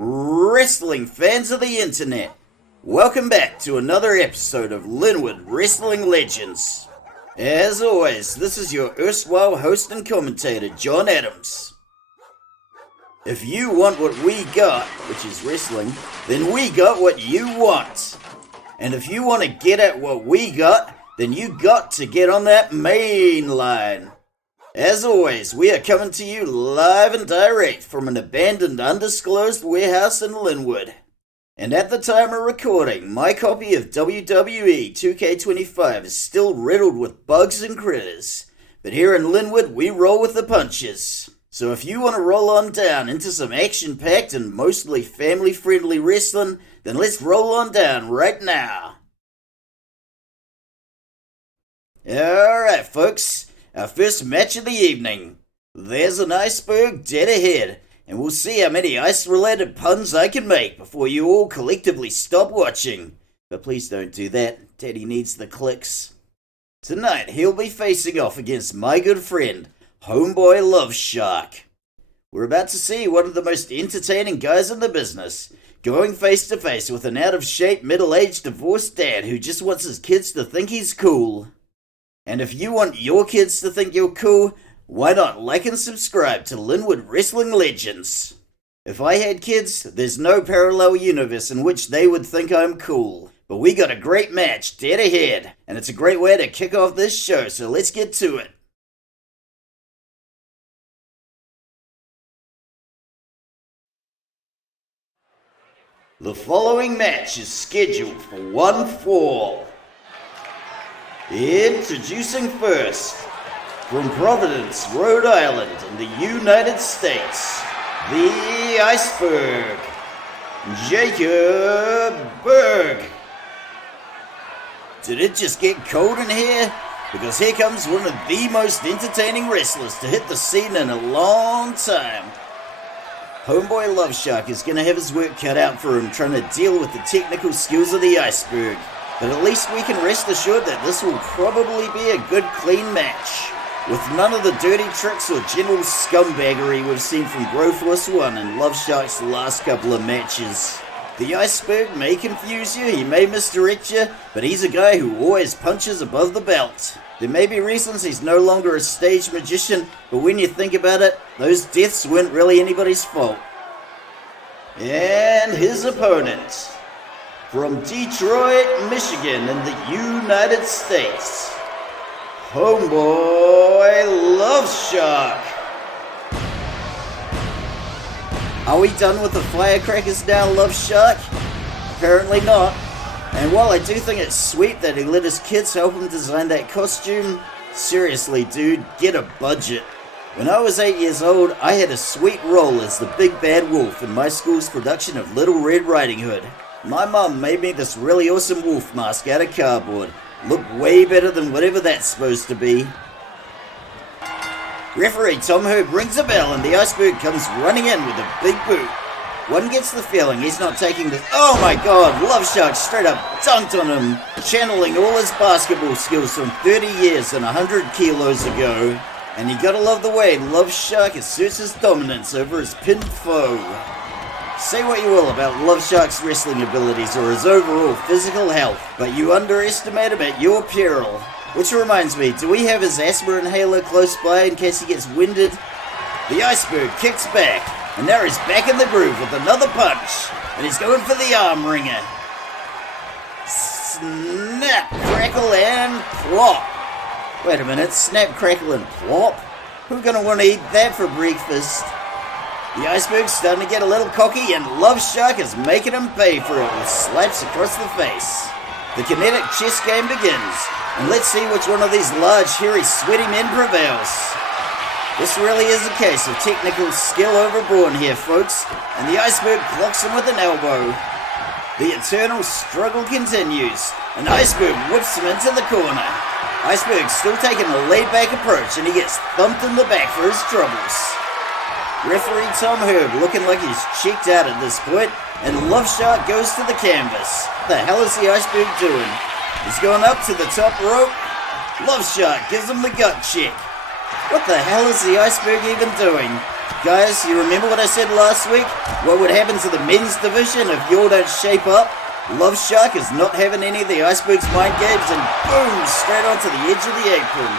Wrestling fans of the internet, welcome back to another episode of Linwood Wrestling Legends. As always, this is your erstwhile host and commentator, John Adams. If you want what we got, which is wrestling, then we got what you want. And if you want to get at what we got, then you got to get on that main line. As always, we are coming to you live and direct from an abandoned, undisclosed warehouse in Linwood. And at the time of recording, my copy of WWE 2K25 is still riddled with bugs and critters. But here in Linwood, we roll with the punches. So if you want to roll on down into some action-packed and mostly family-friendly wrestling, then let's roll on down right now. Alright folks, our first match of the evening. There's an iceberg dead ahead, and we'll see how many ice-related puns I can make before you all collectively stop watching. But please don't do that, Daddy needs the clicks. Tonight, he'll be facing off against my good friend, Homebody LuvShark. We're about to see one of the most entertaining guys in the business, going face to face with an out-of-shape, middle-aged divorced dad who just wants his kids to think he's cool. And if you want your kids to think you're cool, why not like and subscribe to Linwood Wrestling Legends? If I had kids, there's no parallel universe in which they would think I'm cool. But we got a great match dead ahead, and it's a great way to kick off this show, so let's get to it. The following match is scheduled for one fall. Introducing first, from Providence, Rhode Island in the United States, the Iceberg, Jacob Berg. Did it just get cold in here? Because here comes one of the most entertaining wrestlers to hit the scene in a long time. Homebody LuvShark is going to have his work cut out for him trying to deal with the technical skills of the Iceberg. But at least we can rest assured that this will probably be a good, clean match, with none of the dirty tricks or general scumbaggery we've seen from Broforce 1 and LuvShark's last couple of matches. The Iceberg may confuse you, he may misdirect you, but he's a guy who always punches above the belt. There may be reasons he's no longer a stage magician, but when you think about it, those deaths weren't really anybody's fault. And his opponent, from Detroit, Michigan in the United States, Homebody LuvShark. Are we done with the firecrackers now, LuvShark? Apparently not. And while I do think it's sweet that he let his kids help him design that costume, seriously dude, get a budget. When I was 8 years old, I had a sweet role as the big bad wolf in my school's production of Little Red Riding Hood. My mum made me this really awesome wolf mask out of cardboard. Looked way better than whatever that's supposed to be. Referee Tom Herb rings a bell and the Iceberg comes running in with a big boot. One gets the feeling he's not taking this. Oh my god, LuvShark straight up dunked on him, channeling all his basketball skills from 30 years and 100 kilos ago. And you gotta love the way LuvShark asserts his dominance over his pinned foe. Say what you will about LuvShark's wrestling abilities or his overall physical health, but you underestimate him at your peril. Which reminds me, do we have his asthma inhaler close by in case he gets winded? The Iceberg kicks back, and now he's back in the groove with another punch, and he's going for the arm wringer. Snap, crackle, and plop. Wait a minute, snap, crackle, and plop? Who's gonna want to eat that for breakfast? The Iceberg's starting to get a little cocky, and LuvShark is making him pay for it with slaps across the face. The kinetic chess game begins, and let's see which one of these large, hairy, sweaty men prevails. This really is a case of technical skill overborn here, folks, and the Iceberg clocks him with an elbow. The eternal struggle continues, and Iceberg whips him into the corner. Iceberg's still taking a laid-back approach, and he gets thumped in the back for his troubles. Referee Tom Herb looking like he's checked out at this point, and LuvShark goes to the canvas. What the hell is the Iceberg doing? He's going up to the top rope. LuvShark gives him the gut check. What the hell is the Iceberg even doing? Guys, you remember what I said last week? What would happen to the men's division if y'all don't shape up? LuvShark is not having any of the Iceberg's mind games, and boom, straight onto the edge of the apron.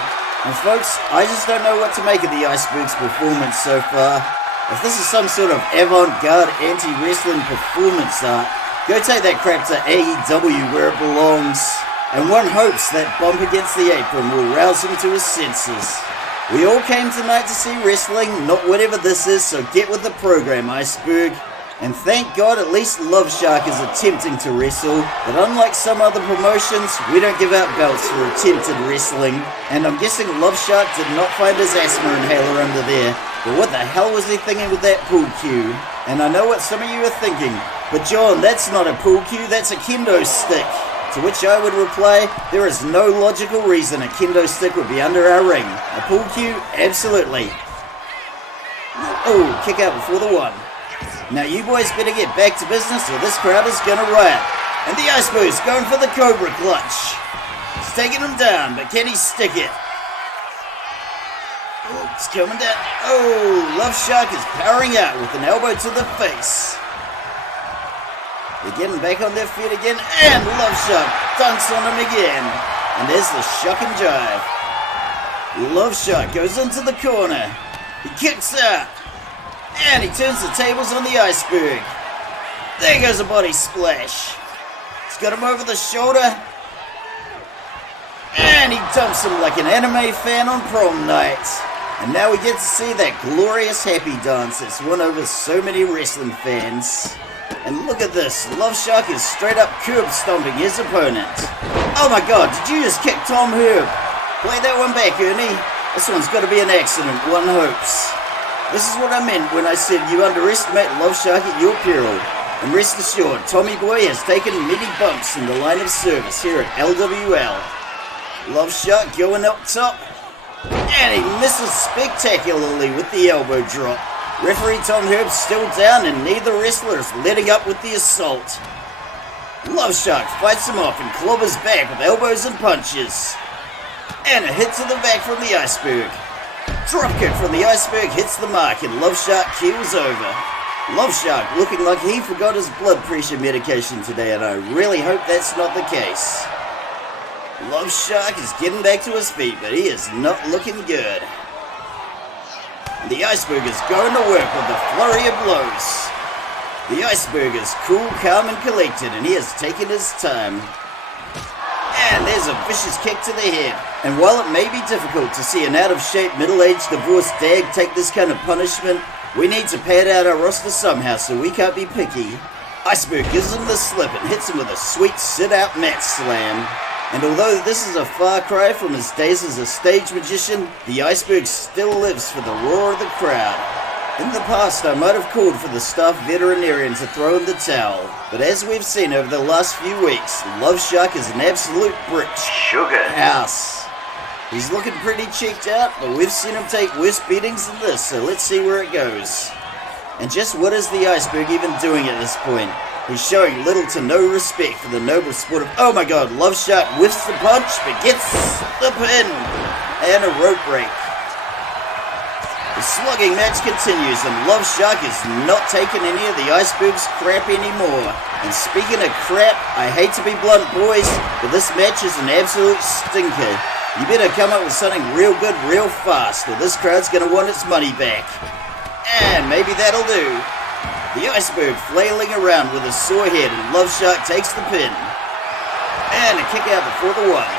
And folks, I just don't know what to make of the Iceberg's performance so far. If this is some sort of avant-garde anti-wrestling performance art, go take that crap to AEW where it belongs. And one hopes that bump against the apron will rouse him to his senses. We all came tonight to see wrestling, not whatever this is, so get with the program, Iceberg. And thank God at least LuvShark is attempting to wrestle, but unlike some other promotions, we don't give out belts for attempted wrestling. And I'm guessing LuvShark did not find his asthma inhaler under there, but what the hell was he thinking with that pool cue? And I know what some of you are thinking, but John, that's not a pool cue, that's a kendo stick. To which I would reply, there is no logical reason a kendo stick would be under our ring. A pool cue? Absolutely. Oh, kick out before the one. Now you boys better get back to business or this crowd is gonna riot. And the Iceberg's going for the Cobra Clutch. He's taking him down, but can he stick it? Oh, it's coming down. Oh, LuvShark is powering out with an elbow to the face. They're getting back on their feet again, and LuvShark dunks on him again. And there's the shock and jive. LuvShark goes into the corner. He kicks out. And he turns the tables on the Iceberg. There goes a body splash. He's got him over the shoulder. And he dumps him like an anime fan on prom night. And now we get to see that glorious happy dance that's won over so many wrestling fans. And look at this, LuvShark is straight up curb stomping his opponent. Oh my god, did you just kick Tom Herb? Play that one back, Ernie. This one's got to be an accident, one hopes. This is what I meant when I said you underestimate LuvShark at your peril. And rest assured, Tommy Boy has taken many bumps in the line of service here at LWL. LuvShark going up top. And he misses spectacularly with the elbow drop. Referee Tom Herb's still down and neither wrestler is letting up with the assault. LuvShark fights him off and clobbers back with elbows and punches. And a hit to the back from the Iceberg. Dropkick from the Iceberg hits the mark and LuvShark keels over. LuvShark looking like he forgot his blood pressure medication today, and I really hope that's not the case. LuvShark is getting back to his feet, but he is not looking good. The Iceberg is going to work with a flurry of blows. The Iceberg is cool, calm, and collected, and he has taken his time. And there's a vicious kick to the head. And while it may be difficult to see an out-of-shape, middle-aged, divorced dag take this kind of punishment, we need to pad out our roster somehow, so we can't be picky. Iceberg gives him the slip and hits him with a sweet sit-out mat slam. And although this is a far cry from his days as a stage magician, the Iceberg still lives for the roar of the crowd. In the past, I might have called for the staff veterinarian to throw in the towel, but as we've seen over the last few weeks, LuvShark is an absolute brick sugar house. He's looking pretty checked out, but we've seen him take worse beatings than this, so let's see where it goes. And just what is the Iceberg even doing at this point? He's showing little to no respect for the noble sport of... Oh my god, LuvShark whiffs the punch, but gets the pin! And a rope break. The slugging match continues, and LuvShark is not taking any of the Iceberg's crap anymore. And speaking of crap, I hate to be blunt, boys, but this match is an absolute stinker. You better come up with something real good real fast, or this crowd's gonna want its money back. And maybe that'll do. The Iceberg flailing around with a sore head, and LuvShark takes the pin. And a kick out before the one.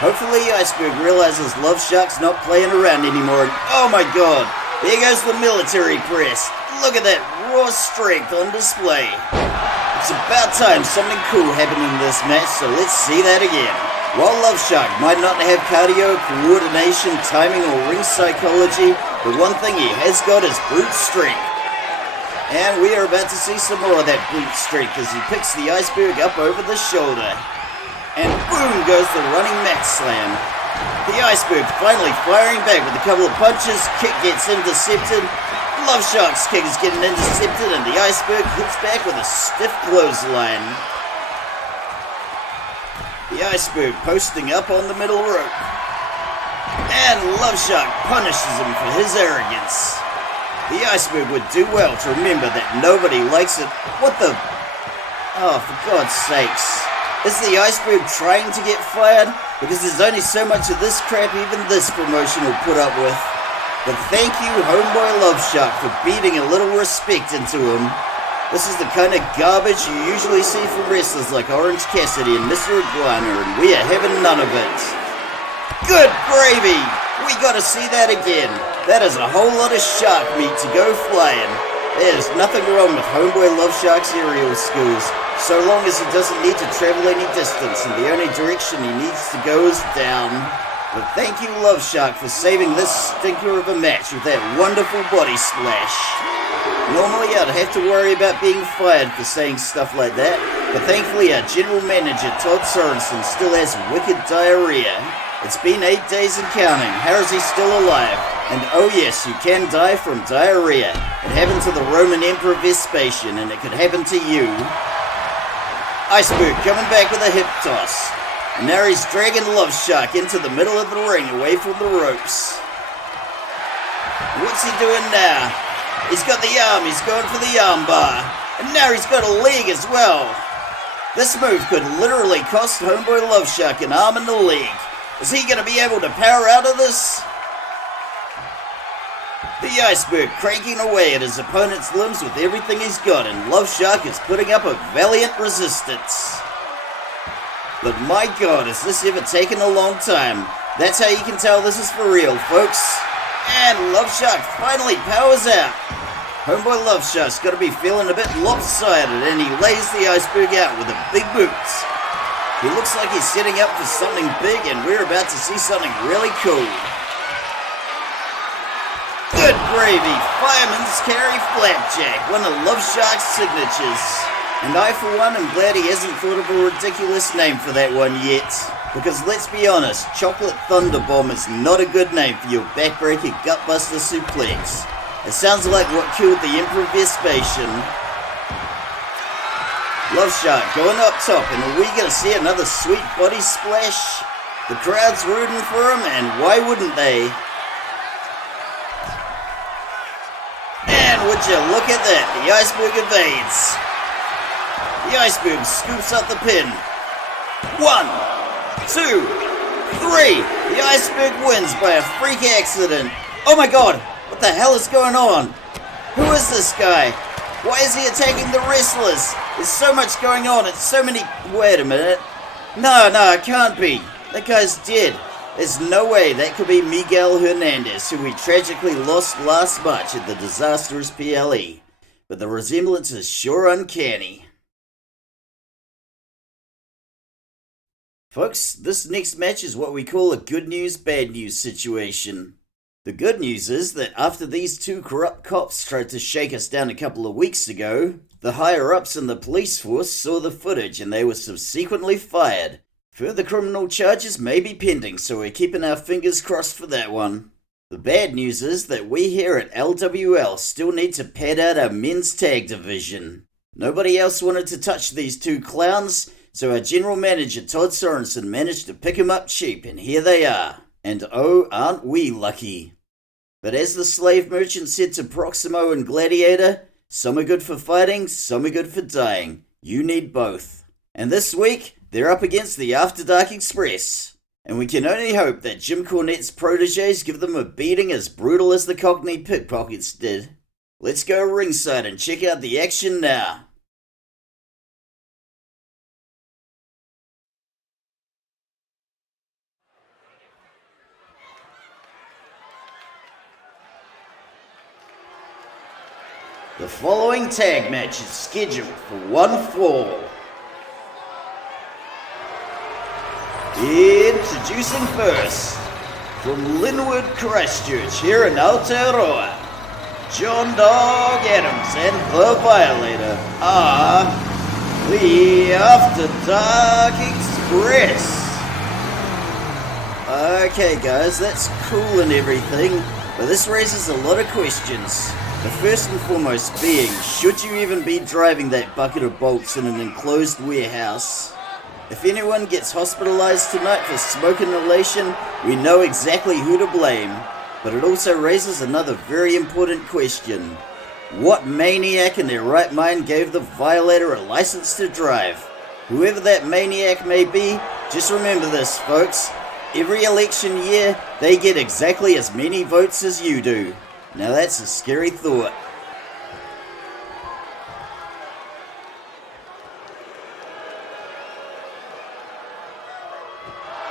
Hopefully Iceberg realizes LuvShark's not playing around anymore, and oh my god, there goes the military press. Look at that raw strength on display. It's about time something cool happened in this match, so let's see that again. While LuvShark might not have cardio, coordination, timing, or ring psychology, the one thing he has got is brute strength. And we are about to see some more of that brute strength as he picks the Iceberg up over the shoulder. And boom goes the running mat slam. The Iceberg finally firing back with a couple of punches. Kick gets intercepted. LuvShark's kick is getting intercepted, and the Iceberg hits back with a stiff clothesline. The Iceberg posting up on the middle rope. And LuvShark punishes him for his arrogance. The Iceberg would do well to remember that nobody likes it. What the? Oh, for God's sakes. Is the Iceberg trying to get fired? Because there's only so much of this crap even this promotion will put up with. But thank you, Homebody LuvShark, for beating a little respect into him. This is the kind of garbage you usually see from wrestlers like Orange Cassidy and Mr. Iguana, and we are having none of it. Good gravy! We gotta see that again. That is a whole lot of shark meat to go flying. There's nothing wrong with Homebody LuvShark's aerial skills, so long as he doesn't need to travel any distance and the only direction he needs to go is down. But thank you, LuvShark, for saving this stinker of a match with that wonderful body splash. Normally I'd have to worry about being fired for saying stuff like that, but thankfully our general manager Todd Sorensen still has wicked diarrhea. It's been 8 days and counting. How is he still alive? And oh yes, you can die from diarrhea. It happened to the Roman Emperor Vespasian, and it could happen to you. Iceberg coming back with a hip toss. And now he's dragging LuvShark into the middle of the ring away from the ropes. What's he doing now? He's got the arm, he's going for the arm bar. And now he's got a leg as well. This move could literally cost Homebody LuvShark an arm and a leg. Is he going to be able to power out of this? The Iceberg cranking away at his opponent's limbs with everything he's got, and LuvShark is putting up a valiant resistance. But my God, has this ever taken a long time? That's how you can tell this is for real, folks. And LuvShark finally powers out. Homebody LuvShark's got to be feeling a bit lopsided, and he lays the Iceberg out with a big boot. He looks like he's setting up for something big, and we're about to see something really cool. Good gravy, Fireman's Carry Flapjack, one of LuvShark's signatures. And I, for one, am glad he hasn't thought of a ridiculous name for that one yet. Because let's be honest, Chocolate Thunderbomb is not a good name for your backbreaker gutbuster suplex. It sounds like what killed the Emperor Vespasian. LuvShark going up top, and are we going to see another sweet body splash? The crowd's rooting for him, and why wouldn't they? And would you look at that, the Iceberg evades. The Iceberg scoops up the pin. 1, 2, 3. The Iceberg wins by a freak accident. Oh my God, what the hell is going on? Who is this guy? Why is he attacking the wrestlers? There's so much going on. It's so many... Wait a minute. No, it can't be. That guy's dead. There's no way that could be Miguel Hernandez, who we tragically lost last March at the disastrous PLE. But the resemblance is sure uncanny. Folks, this next match is what we call a good news, bad news situation. The good news is that after these two corrupt cops tried to shake us down a couple of weeks ago, the higher-ups in the police force saw the footage and they were subsequently fired. Further criminal charges may be pending, so we're keeping our fingers crossed for that one. The bad news is that we here at LWL still need to pad out our men's tag division. Nobody else wanted to touch these two clowns, so our general manager Todd Sorensen managed to pick them up cheap, and here they are. And oh, aren't we lucky. But as the slave merchant said to Proximo and Gladiator, some are good for fighting, some are good for dying. You need both. And this week, they're up against the After Dark Express. And we can only hope that Jim Cornette's proteges give them a beating as brutal as the Cockney pickpockets did. Let's go ringside and check out the action now. The following tag match is scheduled for one fall. Introducing first, from Linwood, Christchurch, here in Aotearoa, John Dog Adams and the Violator are the After Dark Express. Okay guys, that's cool and everything, but this raises a lot of questions. The first and foremost being, should you even be driving that bucket of bolts in an enclosed warehouse? If anyone gets hospitalized tonight for smoke inhalation, we know exactly who to blame. but it also raises another very important question. What maniac in their right mind gave the Violator a license to drive? Whoever that maniac may be, just remember this, folks. Every election year, they get exactly as many votes as you do. Now that's a scary thought.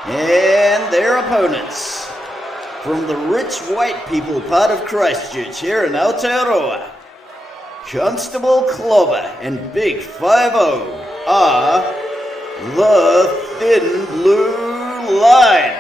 And their opponents. From the rich white people part of Christchurch here in Aotearoa, Constable Clobber and Big 5-0 are the Thin Blue Line.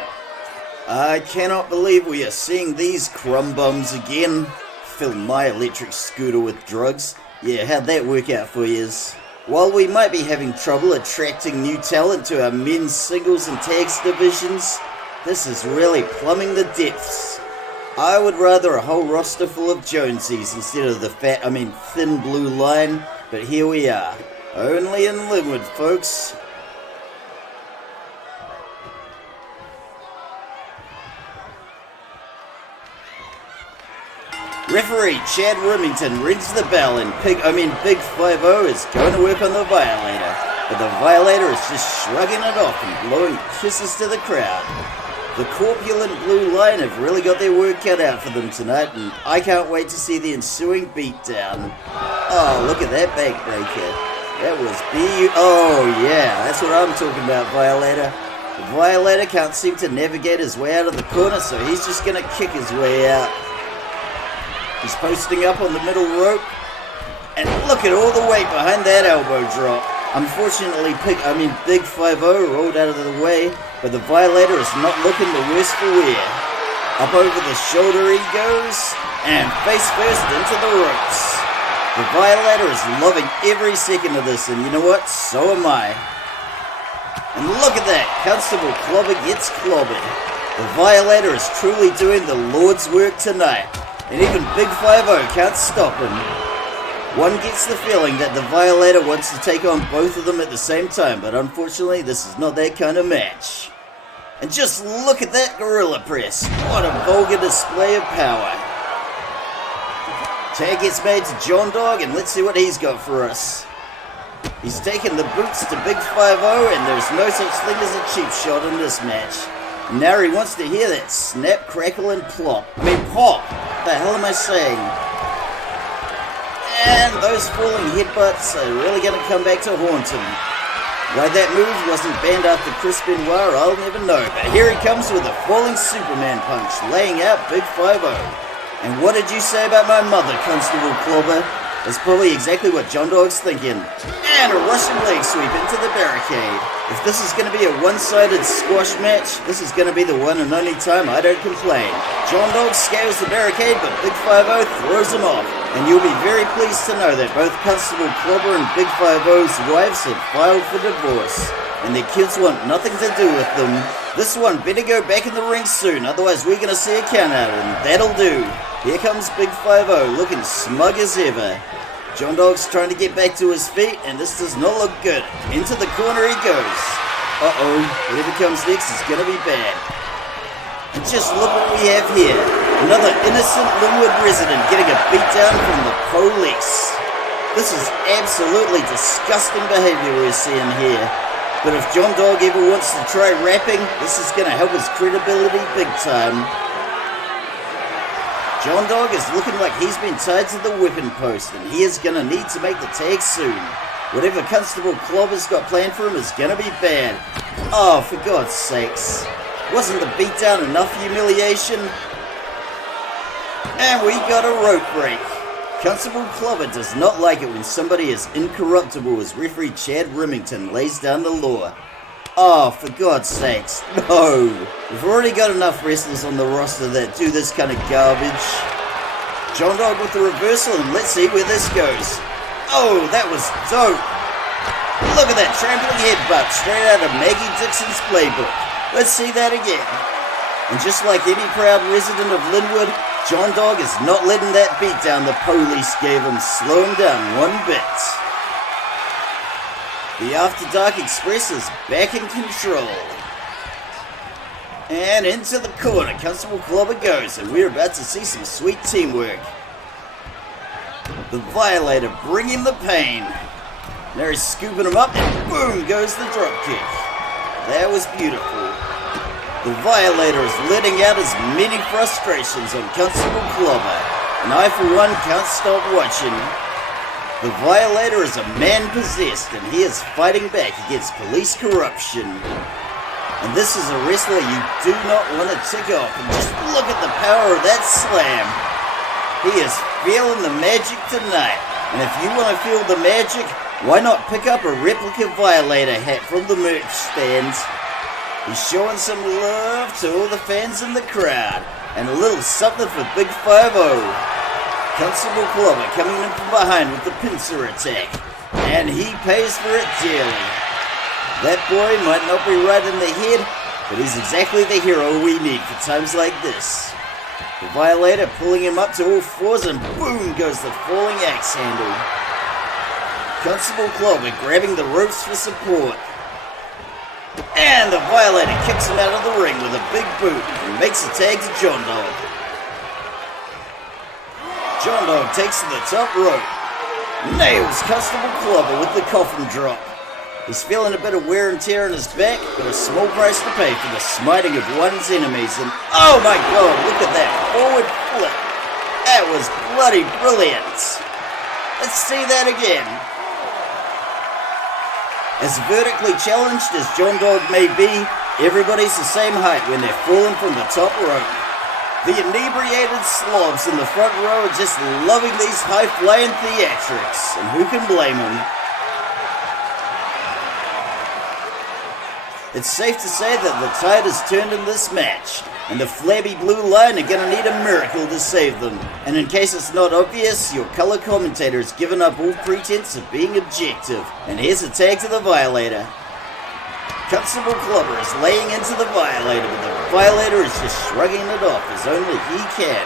I cannot believe we are seeing these crumb bums again. Fill my electric scooter with drugs. Yeah, how'd that work out for yous? While we might be having trouble attracting new talent to our men's singles and tags divisions, this is really plumbing the depths. I would rather a whole roster full of Jonesies instead of the Thin Blue Line, but here we are. Only in Linwood, folks. Referee Chad Remington rings the bell and Big 5-0 is going to work on the Violator. But the Violator is just shrugging it off and blowing kisses to the crowd. The corpulent Blue Line have really got their work cut out for them tonight, and I can't wait to see the ensuing beatdown. Oh, look at that backbreaker. That was Oh yeah, that's what I'm talking about, Violator. The Violator can't seem to navigate his way out of the corner, so he's just gonna kick his way out. He's posting up on the middle rope, and look at all the weight behind that elbow drop. Unfortunately, Big 5-0 rolled out of the way, but the Violator is not looking the worse for wear. Up over the shoulder he goes, and face first into the ropes. The Violator is loving every second of this, and you know what? So am I. And look at that, Constable Clobber gets clobbered. The Violator is truly doing the Lord's work tonight. And even Big 5-0 can't stop him. One gets the feeling that the Violator wants to take on both of them at the same time, but unfortunately this is not that kind of match. And just look at that gorilla press. What a vulgar display of power. Tag gets made to John Dog, and let's see what he's got for us. He's taken the boots to Big 5-0, and there's no such thing as a cheap shot in this match. Now he wants to hear that snap, crackle, and pop. What the hell am I saying? And those falling headbutts are really going to come back to haunt him. Why that move wasn't banned after Chris Benoit, I'll never know. But here he comes with a falling Superman punch, laying out Big 5-0. And what did you say about my mother, Constable Clobber? That's probably exactly what John Dog's thinking. And a Russian leg sweep into the barricade. If this is going to be a one-sided squash match, this is going to be the one and only time I don't complain. John Dog scales the barricade, but Big 5-0 throws him off. And you'll be very pleased to know that both Constable Clobber and Big 5-0's wives have filed for divorce. And their kids want nothing to do with them. This one better go back in the ring soon, otherwise we're going to see a count-out, and that'll do. Here comes Big 5-0, looking smug as ever. John Dog's trying to get back to his feet, and this does not look good. Into the corner he goes. Uh-oh, whatever comes next is going to be bad. And just look what we have here. Another innocent Linwood resident getting a beatdown from the police. This is absolutely disgusting behavior we're seeing here. But if John Dog ever wants to try rapping, this is going to help his credibility big time. John Dog is looking like he's been tied to the whipping post, and he is going to need to make the tag soon. Whatever Constable Clobber's got planned for him is going to be bad. Oh, for God's sakes. Wasn't the beatdown enough humiliation? And we got a rope break. Constable Clobber does not like it when somebody as incorruptible as referee Chad Remington lays down the law. Oh, for God's sakes, no! We've already got enough wrestlers on the roster that do this kind of garbage. John Dog with the reversal, and let's see where this goes. Oh, that was dope! Look at that trampling headbutt straight out of Maggie Dixon's playbook. Let's see that again. And just like any proud resident of Linwood, John Dog is not letting that beatdown the police gave him slow him down one bit. The After Dark Express is back in control. And into the corner, Constable Clobber goes, and we're about to see some sweet teamwork. The Violator bringing the pain. Now he's scooping him up, and boom goes the dropkick. That was beautiful. The Violator is letting out as many frustrations on Constable Clobber, and I for one can't stop watching. The Violator is a man possessed, and he is fighting back against police corruption. And this is a wrestler you do not want to tick off, and just look at the power of that slam. He is feeling the magic tonight, and if you want to feel the magic, why not pick up a replica Violator hat from the merch stands? He's showing some love to all the fans in the crowd, and a little something for Big 5-0. Constable Clobber coming in from behind with the pincer attack, and he pays for it dearly. That boy might not be right in the head, but he's exactly the hero we need for times like this. The Violator pulling him up to all fours, and boom goes the falling axe handle. Constable Clobber grabbing the ropes for support. And the Violator kicks him out of the ring with a big boot and makes a tag to John Dog. John Dog takes to the top rope. Nails Constable Clobber with the coffin drop. He's feeling a bit of wear and tear in his back, but a small price to pay for the smiting of one's enemies. And oh my god, look at that forward flip. That was bloody brilliant. Let's see that again. As vertically challenged as John Dog may be, everybody's the same height when they're falling from the top rope. The inebriated slobs in the front row are just loving these high-flying theatrics, and who can blame them? It's safe to say that the tide has turned in this match, and the flabby blue line are gonna need a miracle to save them. And in case it's not obvious, your color commentator has given up all pretense of being objective. And here's a tag to the Violator. Constable Clobber is laying into the Violator, but the Violator is just shrugging it off as only he can.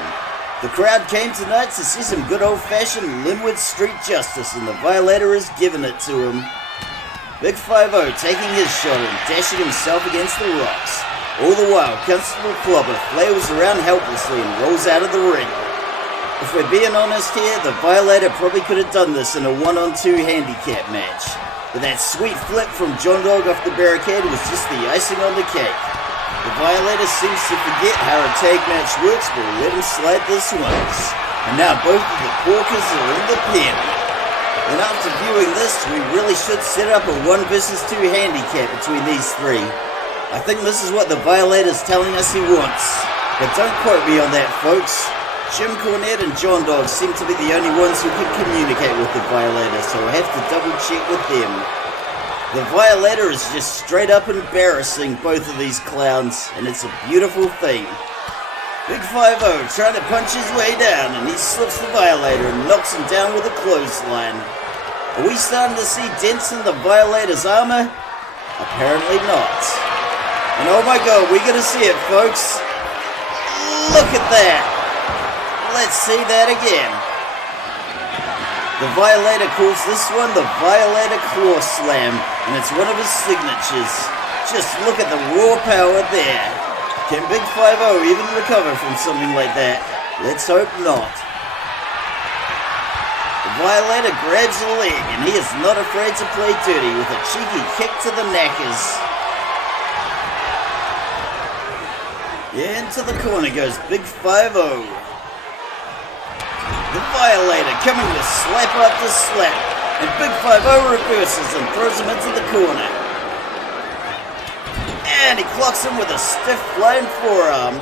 The crowd came tonight to see some good old-fashioned Linwood Street justice, and the Violator is giving it to him. Big 5-0 taking his shot and dashing himself against the rocks. All the while, Constable Clobber flails around helplessly and rolls out of the ring. If we're being honest here, the Violator probably could have done this in a 1-on-2 handicap match. But that sweet flip from John Dog off the barricade was just the icing on the cake. The Violator seems to forget how a tag match works, but we'll let him slide this once. And now both of the porkers are in the pen. And after viewing this, we really should set up a 1 versus 2 handicap between these three. I think this is what the Violator's telling us he wants. But don't quote me on that, folks. Jim Cornette and John Dog seem to be the only ones who can communicate with the Violator, so I have to double check with them. The Violator is just straight up embarrassing both of these clowns, and it's a beautiful thing. Big 5-0 trying to punch his way down, and he slips the Violator and knocks him down with a clothesline. Are we starting to see dents in the Violator's armor? Apparently not. And oh my god, we're gonna see it, folks. Look at that. Let's see that again. The Violator calls this one the Violator Claw Slam, and it's one of his signatures. Just look at the raw power there. Can Big 5-0 even recover from something like that? Let's hope not. The Violator grabs a leg, and he is not afraid to play dirty with a cheeky kick to the knackers. Into the corner goes Big 5-0. The Violator coming with slap after slap, and Big 5-0 reverses and throws him into the corner. And he clocks him with a stiff flying forearm.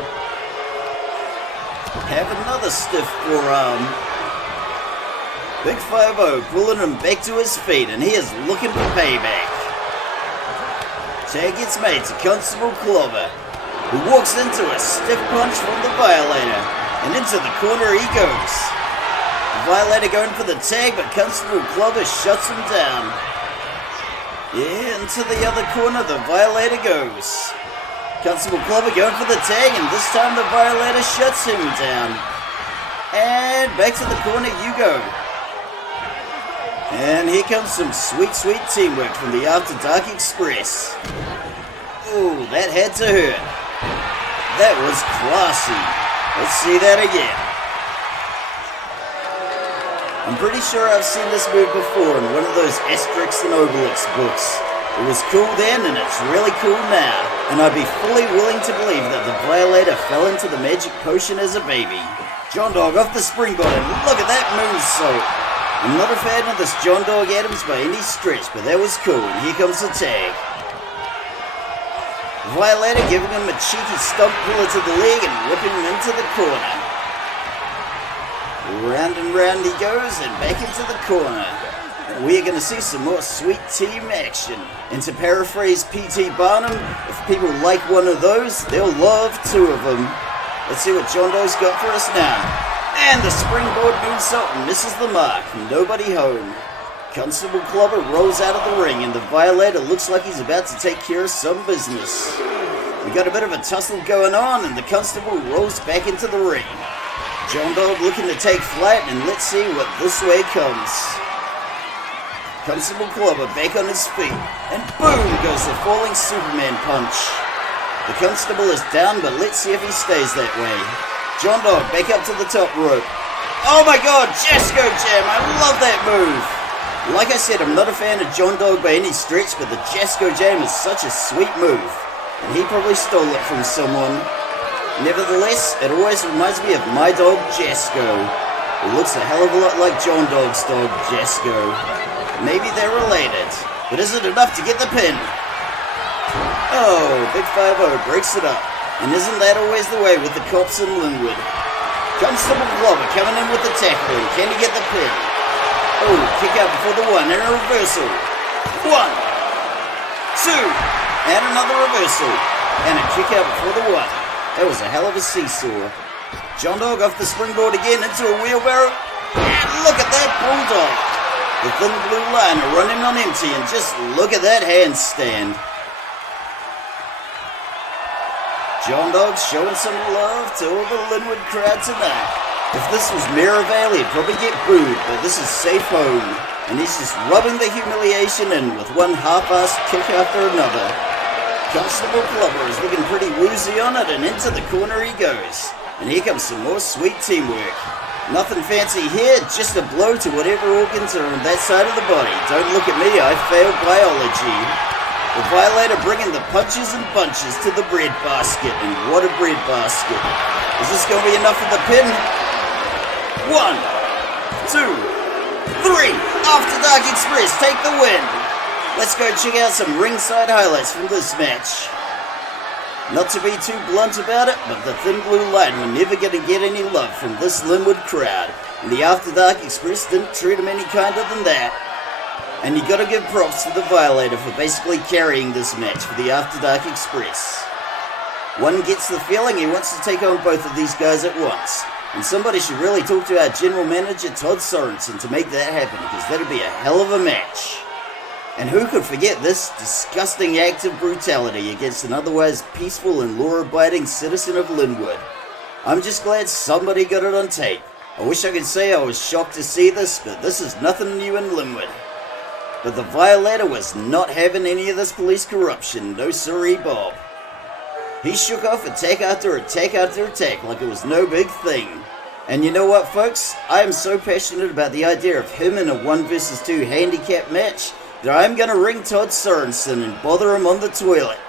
Have another stiff forearm. Big 5-0 pulling him back to his feet, and he is looking for payback. Tag gets made to Constable Clobber, who walks into a stiff punch from the Violator, and into the corner he goes. The Violator going for the tag, but Constable Clobber shuts him down. Into the other corner the Violator goes. Constable Clobber going for the tag, and this time the Violator shuts him down. And back to the corner you go. And here comes some sweet, sweet teamwork from the After Dark Express. Ooh, that had to hurt. That was classy. Let's see that again. I'm pretty sure I've seen this move before in one of those Asterix and Obelix books. It was cool then and it's really cool now. And I'd be fully willing to believe that the Violator fell into the magic potion as a baby. John Dog off the springboard and look at that moonsault. I'm not a fan of this John Dog Adams by any stretch, but that was cool and here comes the tag. Violator giving him a cheeky stump puller to the leg and whipping him into the corner. Round and round he goes and back into the corner. And we're going to see some more sweet team action. And to paraphrase P.T. Barnum, if people like one of those, they'll love two of them. Let's see what John Doe's got for us now. And the springboard moonsault misses the mark. Nobody home. Constable Clobber rolls out of the ring and the Violator looks like he's about to take care of some business. We got a bit of a tussle going on and the Constable rolls back into the ring. John Dog looking to take flight and let's see what this way comes. Constable Clobber back on his feet and boom goes the falling Superman punch. The Constable is down but let's see if he stays that way. John Dog back up to the top rope. Oh my god, Jesco Jam, I love that move. Like I said, I'm not a fan of John Dog by any stretch, but the Jesco Jam is such a sweet move. And he probably stole it from someone. Nevertheless, it always reminds me of my dog Jesco. It looks a hell of a lot like John Dog's dog Jesco. Maybe they're related, but is it enough to get the pin? Oh, Big 5-0 breaks it up. And isn't that always the way with the cops in Linwood? Constable Glover coming in with the tackle, and can he get the pin? Oh, kick out before the one, and a reversal. 1, 2, and another reversal. And a kick out before the one. That was a hell of a seesaw. John Dog off the springboard again into a wheelbarrow. And look at that bulldog. The thin blue line running on empty, and just look at that handstand. John Dog showing some love to all the Linwood crowd tonight. If this was Mirror Valley, he'd probably get booed, but this is safe home. And he's just rubbing the humiliation in with one half-assed kick after another. Constable Clobber is looking pretty woozy on it, and into the corner he goes. And here comes some more sweet teamwork. Nothing fancy here, just a blow to whatever organs are on that side of the body. Don't look at me, I failed biology. The Violator bringing the punches and bunches to the bread basket, and what a bread basket. Is this going to be enough for the pin? 1, 2, 3, After Dark Express, take the win. Let's go check out some ringside highlights from this match. Not to be too blunt about it, but the Thin Blue Line were never going to get any love from this Linwood crowd. And the After Dark Express didn't treat them any kinder than that. And you gotta give props to the Violator for basically carrying this match for the After Dark Express. One gets the feeling he wants to take on both of these guys at once. And somebody should really talk to our general manager, Todd Sorensen, to make that happen, because that'd be a hell of a match. And who could forget this disgusting act of brutality against an otherwise peaceful and law-abiding citizen of Linwood? I'm just glad somebody got it on tape. I wish I could say I was shocked to see this, but this is nothing new in Linwood. But the Violator was not having any of this police corruption, no siree Bob. He shook off attack after attack after attack like it was no big thing. And you know what, folks? I am so passionate about the idea of him in a 1 vs 2 handicap match that I'm gonna ring Todd Sorensen and bother him on the toilet.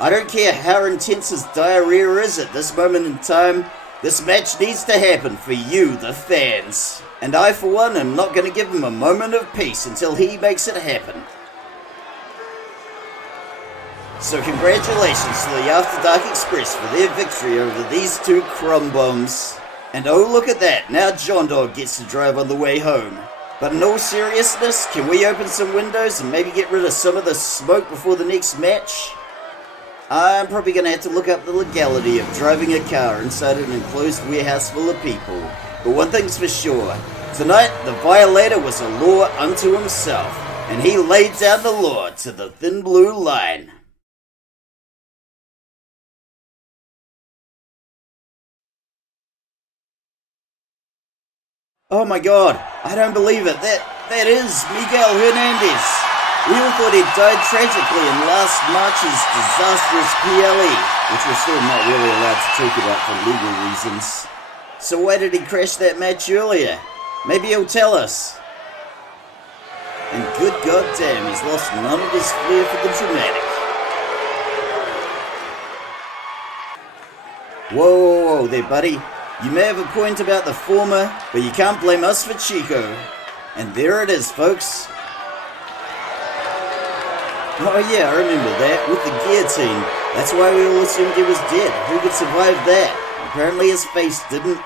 I don't care how intense his diarrhea is at this moment in time, this match needs to happen for you, the fans. And I, for one, am not gonna give him a moment of peace until he makes it happen. So congratulations to the After Dark Express for their victory over these two crumb bums. And oh, look at that, now John Dog gets to drive on the way home. But in all seriousness, can we open some windows and maybe get rid of some of the smoke before the next match? I'm probably going to have to look up the legality of driving a car inside an enclosed warehouse full of people. But one thing's for sure, tonight the Violator was a law unto himself, and he laid down the law to the Thin Blue Line. Oh my god, I don't believe it. That is Miguel Hernandez. We all thought he'd died tragically in last March's disastrous PLE, which we're still not really allowed to talk about for legal reasons. So why did he crash that match earlier? Maybe he'll tell us. And good goddamn, he's lost none of his flair for the dramatic. Whoa there, buddy. You may have a point about the former, but you can't blame us for Chico. And there it is, folks. Oh yeah, I remember that, with the guillotine. That's why we all assumed he was dead. Who could survive that? Apparently his face didn't.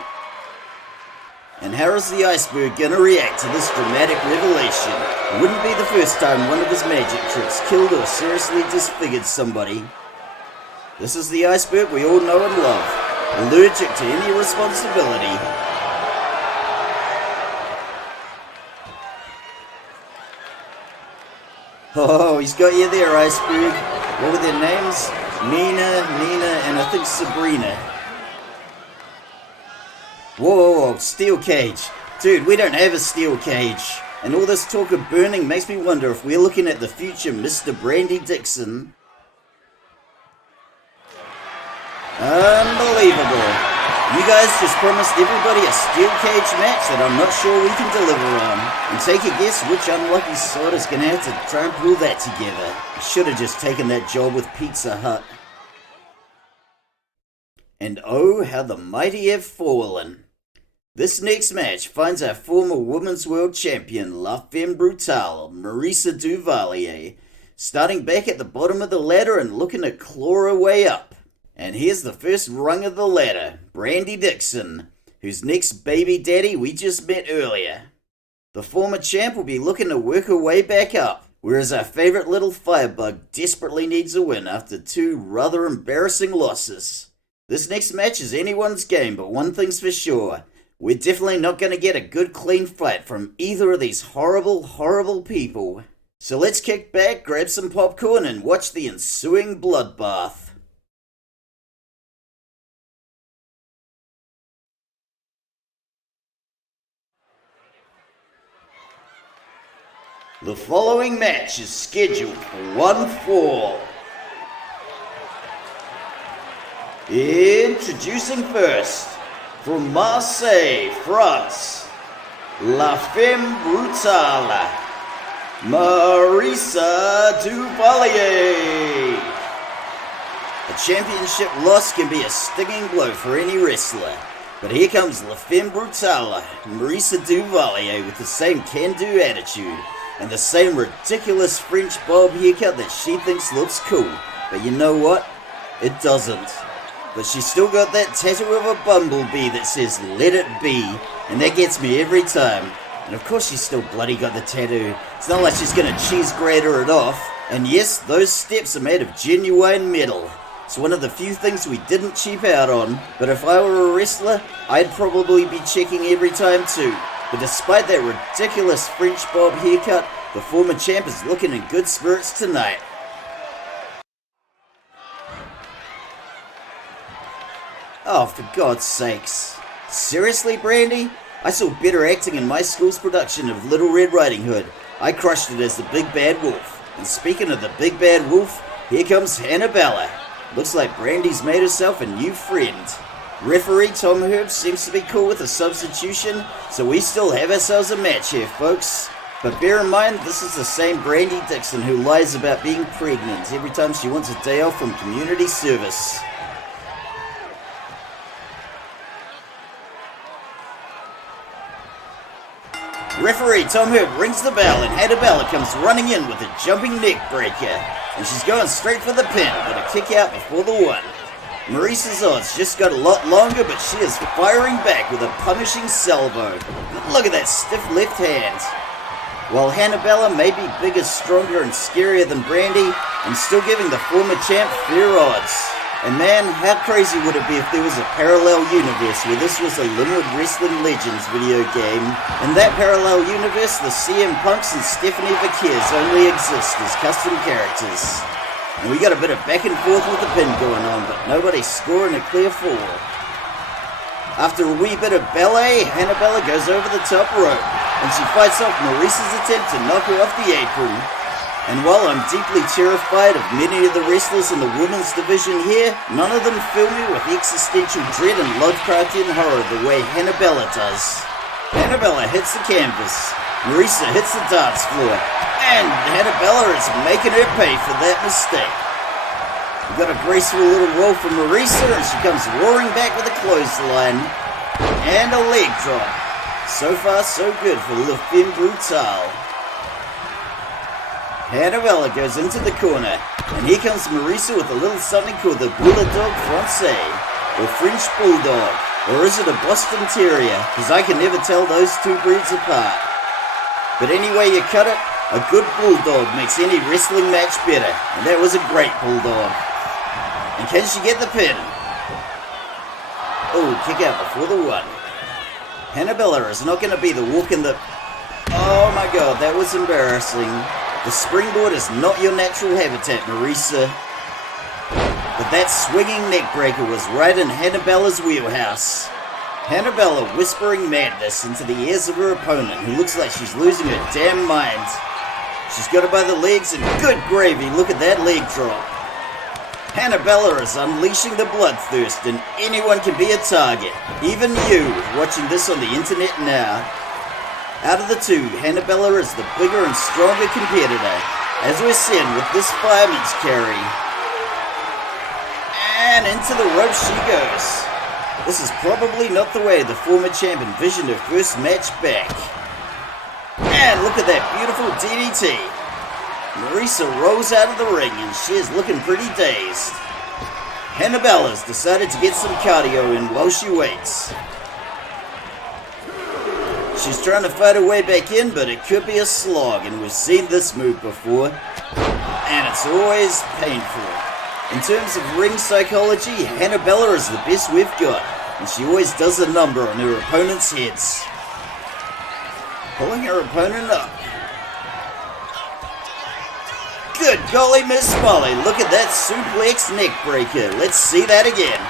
And how is the Iceberg gonna react to this dramatic revelation? It wouldn't be the first time one of his magic tricks killed or seriously disfigured somebody. This is the Iceberg we all know and love, allergic to any responsibility. Oh, he's got you there, Iceberg. What were their names? Nina, and I think Sabrina. Whoa, steel cage. Dude, we don't have a steel cage. And all this talk of burning makes me wonder if we're looking at the future Mr. Brandy Dixon. Unbelievable. You guys just promised everybody a steel cage match that I'm not sure we can deliver on. And take a guess which unlucky sod is gonna have to try and pull that together. I should have just taken that job with Pizza Hut. And oh, how the mighty have fallen. This next match finds our former Women's World Champion, La Femme Brutale, Marisa Duvalier, starting back at the bottom of the ladder and looking to claw her way up. And here's the first rung of the ladder, Brandy Dixon, whose next baby daddy we just met earlier. The former champ will be looking to work her way back up, whereas our favourite little firebug desperately needs a win after two rather embarrassing losses. This next match is anyone's game, but one thing's for sure. We're definitely not going to get a good clean fight from either of these horrible, horrible people. So let's kick back, grab some popcorn, and watch the ensuing bloodbath. The following match is scheduled for one fall. Introducing first, from Marseille, France, La Femme Brutale, Marisa Duvalier. A championship loss can be a stinging blow for any wrestler, but here comes La Femme Brutale, Marisa Duvalier, with the same can-do attitude and the same ridiculous French bob haircut that she thinks looks cool. But you know what? It doesn't. But she's still got that tattoo of a bumblebee that says, "Let it be," and that gets me every time. And of course she's still bloody got the tattoo. It's not like she's gonna cheese grater it off. And yes, those steps are made of genuine metal. It's one of the few things we didn't cheap out on. But if I were a wrestler, I'd probably be checking every time too. But despite that ridiculous French bob haircut, the former champ is looking in good spirits tonight. Oh, for God's sakes. Seriously, Brandy? I saw better acting in my school's production of Little Red Riding Hood. I crushed it as the Big Bad Wolf. And speaking of the Big Bad Wolf, here comes Hannibal. Looks like Brandy's made herself a new friend. Referee Tom Herb seems to be cool with a substitution, so we still have ourselves a match here, folks. But bear in mind, this is the same Brandy Dixon who lies about being pregnant every time she wants a day off from community service. Referee Tom Herb rings the bell and Hannibal comes running in with a jumping neck breaker. And she's going straight for the pin, but a kick out before the one. Marisa's odds just got a lot longer, but she is firing back with a punishing salvo. Look at that stiff left hand. While Hannibal may be bigger, stronger, and scarier than Brandy, I'm still giving the former champ fair odds. And man, how crazy would it be if there was a parallel universe where this was a Linwood Wrestling Legends video game? In that parallel universe, the CM Punks and Stephanie Vaquers only exist as custom characters. And we got a bit of back and forth with the pin going on, but nobody's scoring a clear fall. After a wee bit of ballet, Hannibal goes over the top rope, and she fights off Marisa's attempt to knock her off the apron. And while I'm deeply terrified of many of the wrestlers in the women's division here, none of them fill me with existential dread and Lovecraftian horror the way Hannibella does. Hannibella hits the canvas, Marisa hits the dance floor, and Hannibella is making her pay for that mistake. We got a graceful little roll from Marisa, and she comes roaring back with a clothesline and a leg drop. So far, so good for Le Femme Brutale. Hannibella goes into the corner, and here comes Marisa with a little something called the Bulldog Francais, or French Bulldog, or is it a Boston Terrier? Because I can never tell those two breeds apart. But anyway you cut it, a good Bulldog makes any wrestling match better, and that was a great Bulldog. And can she get the pin? Oh, kick out before the one. Hannibella is not going to be the walk in the... Oh my god, that was embarrassing. The springboard is not your natural habitat, Marisa. But that swinging neckbreaker was right in Hannibella's wheelhouse. Hannibella whispering madness into the ears of her opponent, who looks like she's losing her damn mind. She's got her by the legs, and good gravy, look at that leg drop. Hannibella is unleashing the bloodthirst, and anyone can be a target. Even you, watching this on the internet now. Out of the two, Hannibella is the bigger and stronger competitor, as we're seeing with this fireman's carry. And into the ropes she goes. This is probably not the way the former champ envisioned her first match back. And look at that beautiful DDT. Marisa rolls out of the ring, and she is looking pretty dazed. Hannibella's decided to get some cardio in while she waits. She's trying to fight her way back in, but it could be a slog, and we've seen this move before, and it's always painful. In terms of ring psychology, Hannibella is the best we've got, and she always does a number on her opponent's heads. Pulling her opponent up. Good golly, Miss Molly, look at that suplex neck breaker. Let's see that again.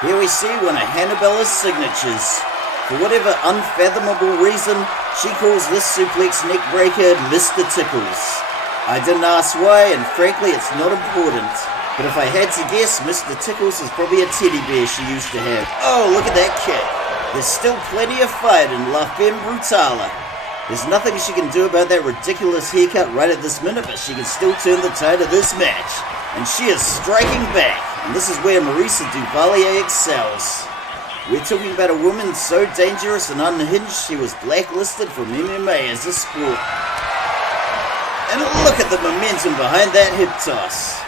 Here we see one of Hannibella's signatures. For whatever unfathomable reason, she calls this suplex neck breaker Mr. Tickles. I didn't ask why, and frankly it's not important. But if I had to guess, Mr. Tickles is probably a teddy bear she used to have. Oh, look at that kick. There's still plenty of fight in La Femme Brutale. There's nothing she can do about that ridiculous haircut right at this minute, but she can still turn the tide of this match. And she is striking back. And this is where Marisa Duvalier excels. We're talking about a woman so dangerous and unhinged she was blacklisted from MMA as a sport. And look at the momentum behind that hip toss.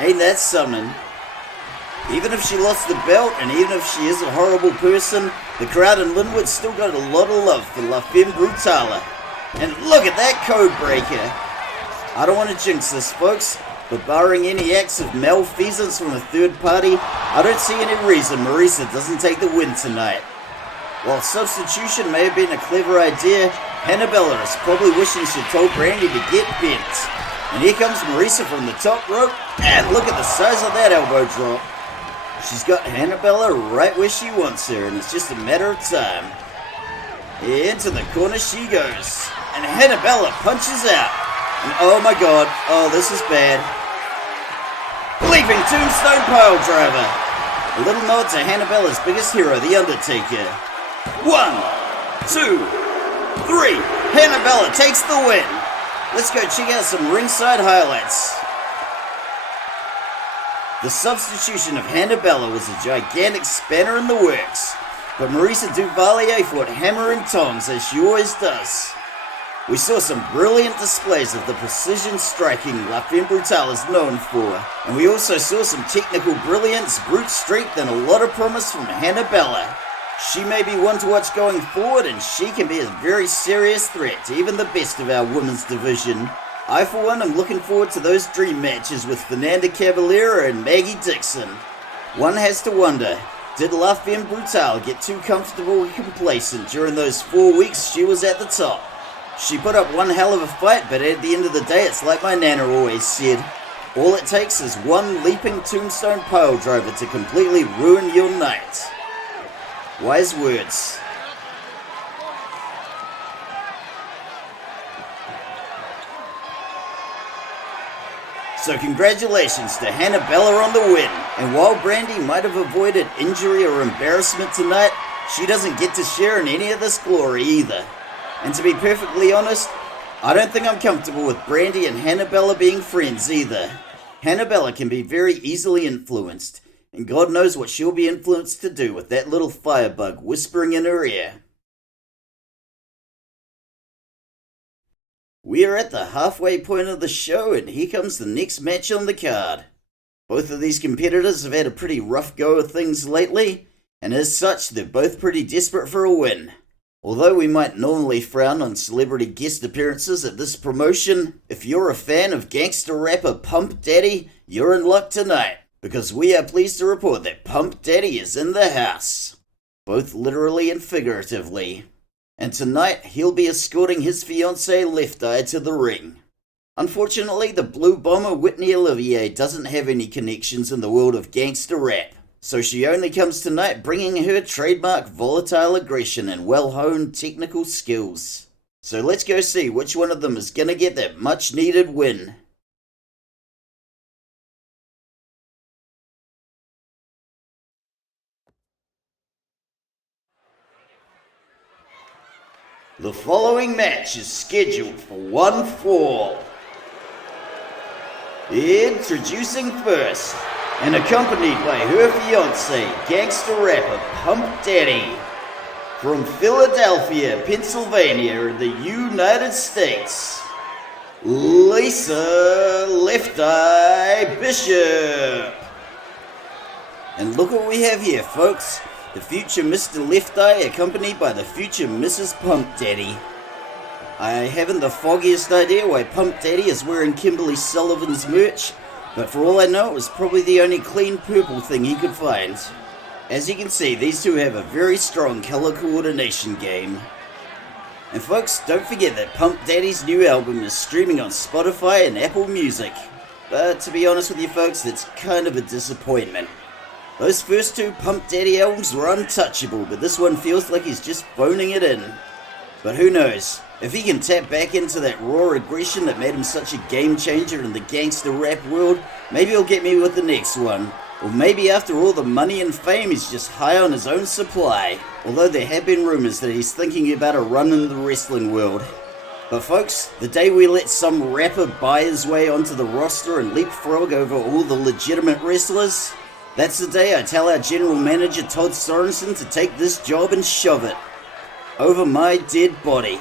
Ain't that something? Even if she lost the belt, and even if she is a horrible person, the crowd in Linwood still got a lot of love for La Femme Brutale. And look at that code breaker. I don't want to jinx this, folks, but barring any acts of malfeasance from a third party, I don't see any reason Marisa doesn't take the win tonight. While substitution may have been a clever idea, Hannibella is probably wishing she'd told Brandy to get bent. And here comes Marisa from the top rope, and look at the size of that elbow drop. She's got Hannibella right where she wants her, and it's just a matter of time. Into the corner she goes, and Hannibella punches out. And oh my god, oh this is bad. Leaping tombstone pile driver. A little nod to Hannibella's biggest hero, The Undertaker. 1, 2, 3. Hannibella takes the win. Let's go check out some ringside highlights. The substitution of Hannibella was a gigantic spanner in the works, but Marisa Duvalier fought hammer and tongs as she always does. We saw some brilliant displays of the precision striking La Femme Brutale is known for, and we also saw some technical brilliance, brute strength, and a lot of promise from Hannibella. She may be one to watch going forward, and she can be a very serious threat to even the best of our women's division. I, for one, am looking forward to those dream matches with Fernanda Caballera and Maggie Dixon. One has to wonder, did La Femme Brutale get too comfortable and complacent during those 4 weeks she was at the top? She put up one hell of a fight, but at the end of the day, it's like my nana always said. All it takes is one leaping tombstone pile driver to completely ruin your night. Wise words. So congratulations to Hannibella on the win. And while Brandy might have avoided injury or embarrassment tonight, she doesn't get to share in any of this glory either. And to be perfectly honest, I don't think I'm comfortable with Brandy and Hannibella being friends either. Hannibella can be very easily influenced, and God knows what she'll be influenced to do with that little firebug whispering in her ear. We are at the halfway point of the show, and here comes the next match on the card. Both of these competitors have had a pretty rough go of things lately, and as such, they're both pretty desperate for a win. Although we might normally frown on celebrity guest appearances at this promotion, if you're a fan of gangster rapper Pump Daddy, you're in luck tonight, because we are pleased to report that Pump Daddy is in the house, both literally and figuratively. And tonight, he'll be escorting his fiancée Left Eye to the ring. Unfortunately, the Blue Bomber Whitney Olivier doesn't have any connections in the world of gangster rap, so she only comes tonight bringing her trademark volatile aggression and well-honed technical skills. So let's go see which one of them is gonna get that much-needed win. The following match is scheduled for one fall. Introducing first, and accompanied by her fiancé, gangster rapper Pump Daddy, from Philadelphia, Pennsylvania in the United States, Lisa Left Eye Bishop. And look what we have here, folks. The future Mr. Left Eye accompanied by the future Mrs. Pump Daddy. I haven't the foggiest idea why Pump Daddy is wearing Kimberly Sullivan's merch, but for all I know it was probably the only clean purple thing he could find. As you can see, these two have a very strong color coordination game. And folks, don't forget that Pump Daddy's new album is streaming on Spotify and Apple Music. But to be honest with you folks, that's kind of a disappointment. Those first two Pump Daddy albums were untouchable, but this one feels like he's just phoning it in. But who knows, if he can tap back into that raw aggression that made him such a game changer in the gangster rap world, maybe he'll get me with the next one. Or maybe after all the money and fame he's just high on his own supply, although there have been rumors that he's thinking about a run in the wrestling world. But folks, the day we let some rapper buy his way onto the roster and leapfrog over all the legitimate wrestlers, that's the day I tell our general manager Todd Sorensen to take this job and shove it over my dead body.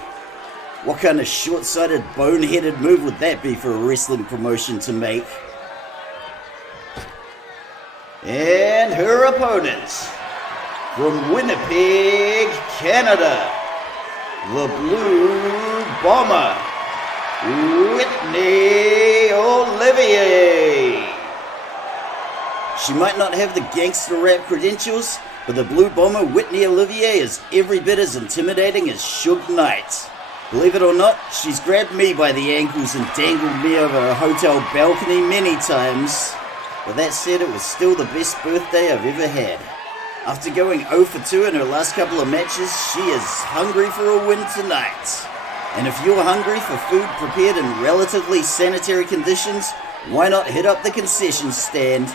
What kind of short-sighted, boneheaded move would that be for a wrestling promotion to make? And her opponent, from Winnipeg, Canada, the Blue Bomber, Whitney Olivier. She might not have the gangster rap credentials, but the Blue Bomber Whitney Olivier is every bit as intimidating as Suge Knight. Believe it or not, she's grabbed me by the ankles and dangled me over a hotel balcony many times. But that said, it was still the best birthday I've ever had. After going 0 for 2 in her last couple of matches, she is hungry for a win tonight. And if you're hungry for food prepared in relatively sanitary conditions, why not hit up the concession stand?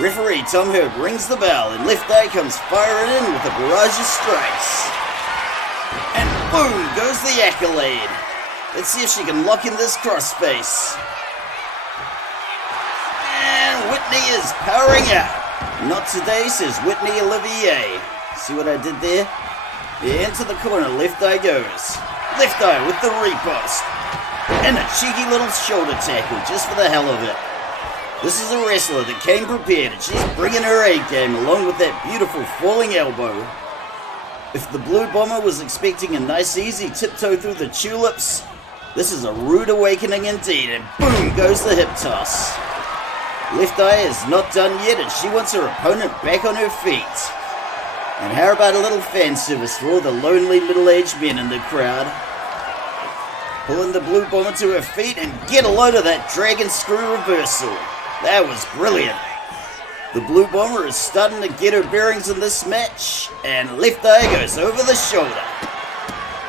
Referee Tom Hurd rings the bell and Left Eye comes firing in with a barrage of strikes. And boom goes the accolade. Let's see if she can lock in this crossface. And Whitney is powering out. Not today, says Whitney Olivier. See what I did there? Into the corner, Left Eye goes. Left Eye with the repost. And a cheeky little shoulder tackle just for the hell of it. This is a wrestler that came prepared and she's bringing her A game along with that beautiful falling elbow. If the Blue Bomber was expecting a nice easy tiptoe through the tulips, this is a rude awakening indeed, and boom goes the hip toss. Left Eye is not done yet and she wants her opponent back on her feet. And how about a little fan service for all the lonely middle-aged men in the crowd? pulling the Blue Bomber to her feet and get a load of that dragon screw reversal. That was brilliant. The Blue Bomber is starting to get her bearings in this match, and left eye goes over the shoulder.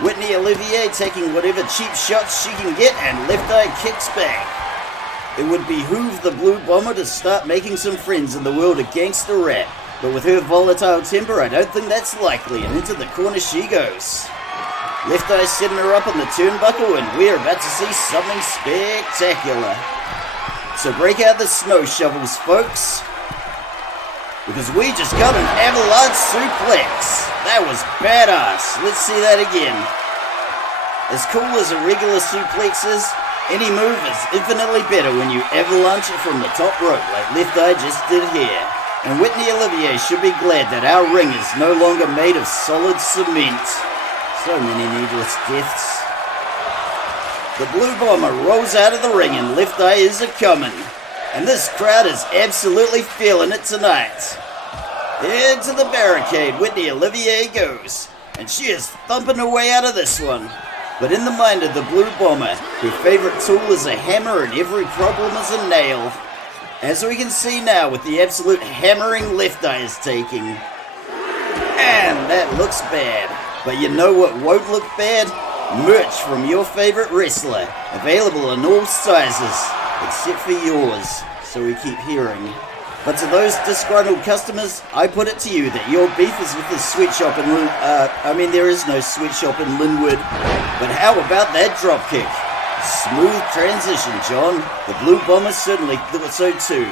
Whitney Olivier taking whatever cheap shots she can get, and left eye kicks back. It would behoove the Blue Bomber to start making some friends in the world of gangster rap, but with her volatile temper, I don't think that's likely, and into the corner she goes. Left eye setting her up on the turnbuckle, and we're about to see something spectacular. So break out the snow shovels, folks, because we just got an avalanche suplex. That was badass. Let's see that again. As cool as a regular suplex is, any move is infinitely better when you avalanche it from the top rope like Left Eye just did here. And Whitney Olivier should be glad that our ring is no longer made of solid cement. So many needless deaths. The Blue Bomber rolls out of the ring and Left Eye is a-comin'. And this crowd is absolutely feeling it tonight. Into the barricade Whitney Olivier goes, and she is thumping her way out of this one. But in the mind of the Blue Bomber, her favorite tool is a hammer and every problem is a nail. As we can see now with the absolute hammering Left Eye is taking. And that looks bad. But you know what won't look bad? Merch from your favorite wrestler. Available in all sizes. Except for yours, so we keep hearing. But to those disgruntled customers, I put it to you that your beef is with the sweatshop in there is no sweatshop in Linwood. But how about that dropkick? Smooth transition, John. The Blue Bomber certainly thought so too.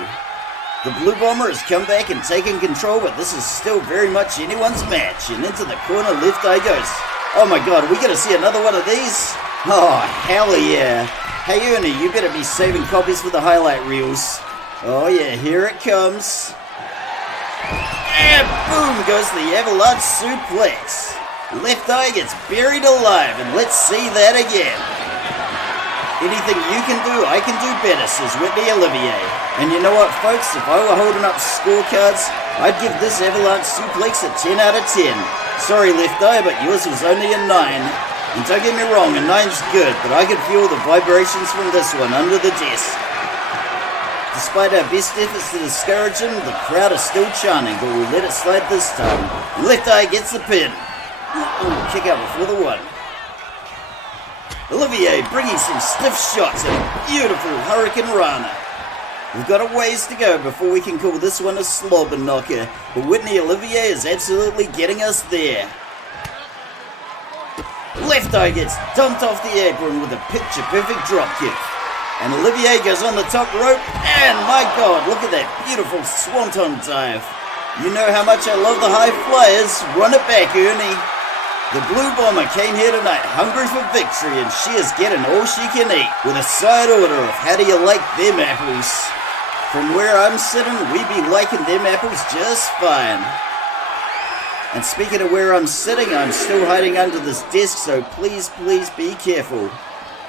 The Blue Bomber has come back and taken control, but this is still very much anyone's match. And into the corner, Left Eye goes. Oh my god, are we gonna see another one of these? Oh, hell yeah. Hey Ernie, you better be saving copies for the highlight reels. Oh yeah, here it comes. And boom goes the avalanche suplex. Left Eye gets buried alive, and let's see that again. Anything you can do, I can do better, says Whitney Olivier. And you know what, folks, if I were holding up scorecards, I'd give this avalanche suplex a 10 out of 10. Sorry Left Eye, but yours was only a 9. And don't get me wrong, a 9's good, but I can feel the vibrations from this one under the desk. Despite our best efforts to discourage him, the crowd is still chanting, but we'll let it slide this time. Left Eye gets the pin. Ooh, kick out before the one. Olivier bringing some stiff shots and a beautiful Hurricane Rana. We've got a ways to go before we can call this one a slobber knocker, but Whitney Olivier is absolutely getting us there. Left Eye gets dumped off the apron with a picture-perfect dropkick. And Olivier goes on the top rope, and my god, look at that beautiful swanton dive. You know how much I love the high flyers. Run it back, Ernie. The Blue Bomber came here tonight hungry for victory, and she is getting all she can eat with a side order of how do you like them apples. From where I'm sitting, we be liking them apples just fine. And speaking of where I'm sitting, I'm still hiding under this desk, so please, please be careful.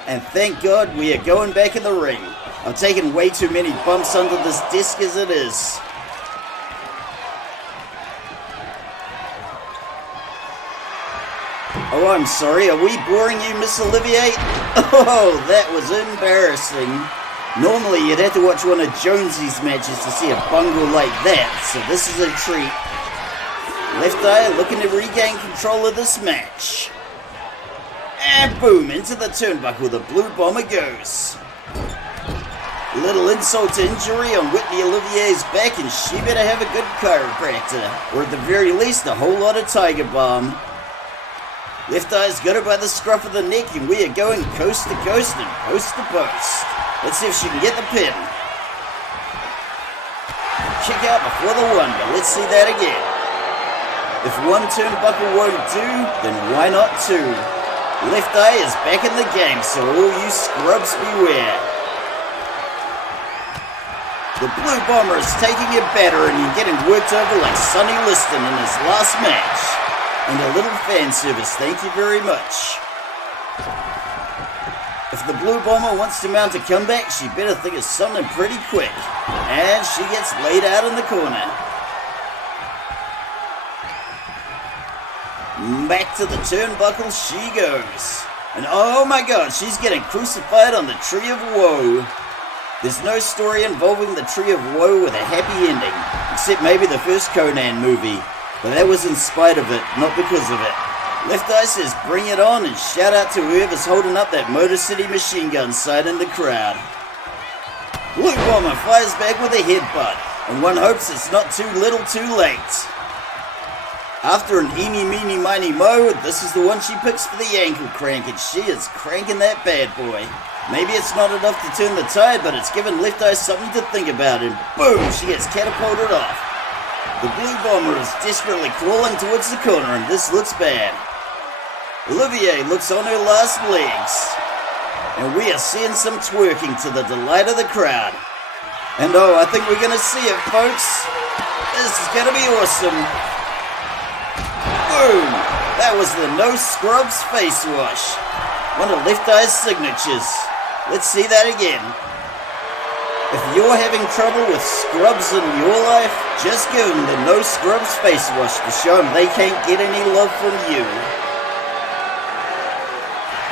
And thank God we are going back in the ring. I've taken way too many bumps under this desk as it is. Oh, I'm sorry, are we boring you, Miss Olivier? Oh, that was embarrassing. Normally you'd have to watch one of Jonesy's matches to see a bungle like that, so this is a treat. Left Eye looking to regain control of this match. And boom, into the turnbuckle the Blue Bomber goes. Little insult to injury on Whitney Olivier's back, and she better have a good chiropractor, or at the very least a whole lot of Tiger Balm. Left Eye's got her by the scruff of the neck, and we are going coast to coast and post to post. Let's see if she can get the pin. Kick out before the one, but let's see that again. If one turnbuckle won't do, then why not two? Left Eye is back in the game, so all you scrubs beware. The Blue Bomber is taking a battering and getting worked over like Sonny Liston in his last match. And a little fan service, thank you very much. If the Blue Bomber wants to mount a comeback, she better think of something pretty quick. And she gets laid out in the corner. Back to the turnbuckle she goes. And oh my god, she's getting crucified on the Tree of Woe. There's no story involving the Tree of Woe with a happy ending, except maybe the first Conan movie. But that was in spite of it, not because of it. Left Eye says bring it on and shout out to whoever's holding up that Motor City machine gun sight in the crowd. Blue Bomber fires back with a headbutt, and one hopes it's not too little too late. After an eeny meeny miny mo, this is the one she picks for the ankle crank, and she is cranking that bad boy. Maybe it's not enough to turn the tide, but it's given Left Eye something to think about, and boom, she gets catapulted off. The Blue Bomber is desperately crawling towards the corner, and this looks bad. Olivier looks on her last legs, and we are seeing some twerking to the delight of the crowd. And oh, I think we're gonna see it, folks. This is gonna be awesome. Boom! That was the No Scrubs face wash. One of Left Eye's signatures. Let's see that again. If you're having trouble with scrubs in your life, just give them the No Scrubs face wash to show them they can't get any love from you.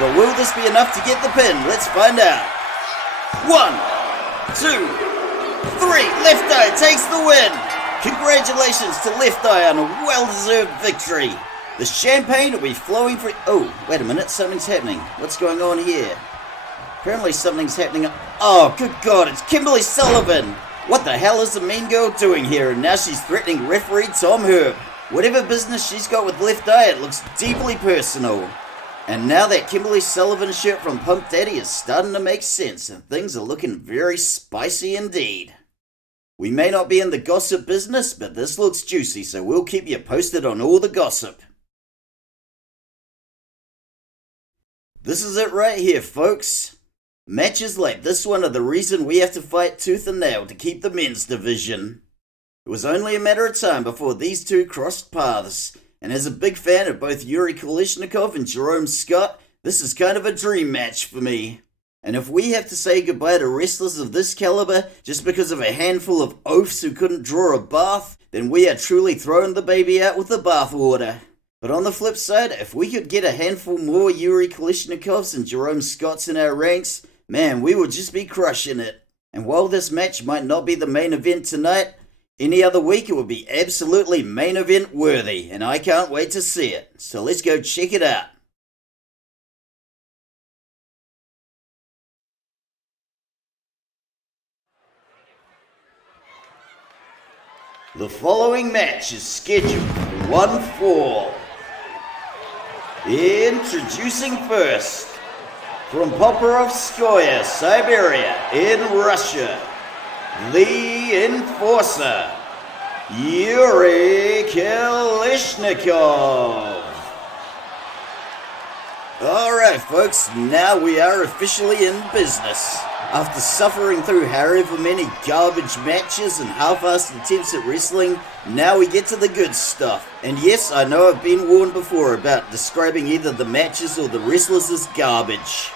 But will this be enough to get the pin? Let's find out. 1, 2, 3. Left Eye takes the win. Congratulations to Left Eye on a well-deserved victory. The champagne will be flowing for... Oh, wait a minute, something's happening. What's going on here? Apparently something's happening... Oh, good God, it's Kimberly Sullivan! What the hell is the mean girl doing here? And now she's threatening referee Tom Herb. Whatever business she's got with Left Eye, it looks deeply personal. And now that Kimberly Sullivan shirt from Pump Daddy is starting to make sense, and things are looking very spicy indeed. We may not be in the gossip business, but this looks juicy, so we'll keep you posted on all the gossip. This is it right here, folks. Matches like this one are the reason we have to fight tooth and nail to keep the men's division. It was only a matter of time before these two crossed paths, and as a big fan of both Yuri Kalishnikov and Jerome Scott, this is kind of a dream match for me. And if we have to say goodbye to wrestlers of this caliber just because of a handful of oafs who couldn't draw a bath, then we are truly throwing the baby out with the bathwater. But on the flip side, if we could get a handful more Yuri Kalishnikovs and Jerome Scotts in our ranks, man, we would just be crushing it. And while this match might not be the main event tonight, any other week it would be absolutely main event worthy, and I can't wait to see it. So let's go check it out. The following match is scheduled for one fall. Introducing first, from Pokrovskoye, Siberia, in Russia, the Enforcer, Yuri Kalishnikov. Alright folks, now we are officially in business. After suffering through however many garbage matches and half-assed attempts at wrestling, now we get to the good stuff. And yes, I know I've been warned before about describing either the matches or the wrestlers as garbage.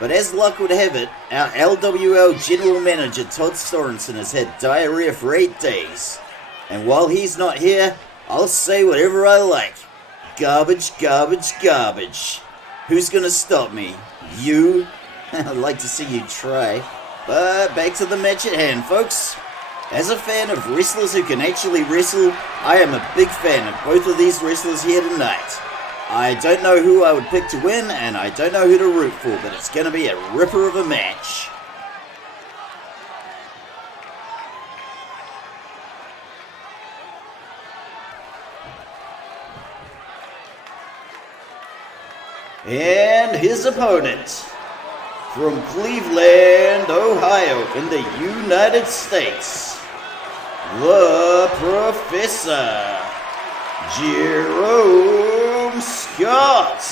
But as luck would have it, our LWL General Manager Todd Sorensen has had diarrhea for 8 days. And while he's not here, I'll say whatever I like. Garbage, garbage, garbage. Who's gonna stop me? You? I'd like to see you try. But back to the match at hand, folks. As a fan of wrestlers who can actually wrestle, I am a big fan of both of these wrestlers here tonight. I don't know who I would pick to win, and I don't know who to root for, but it's going to be a ripper of a match. And his opponent, from Cleveland, Ohio, in the United States, the Professor, Jerome Scott.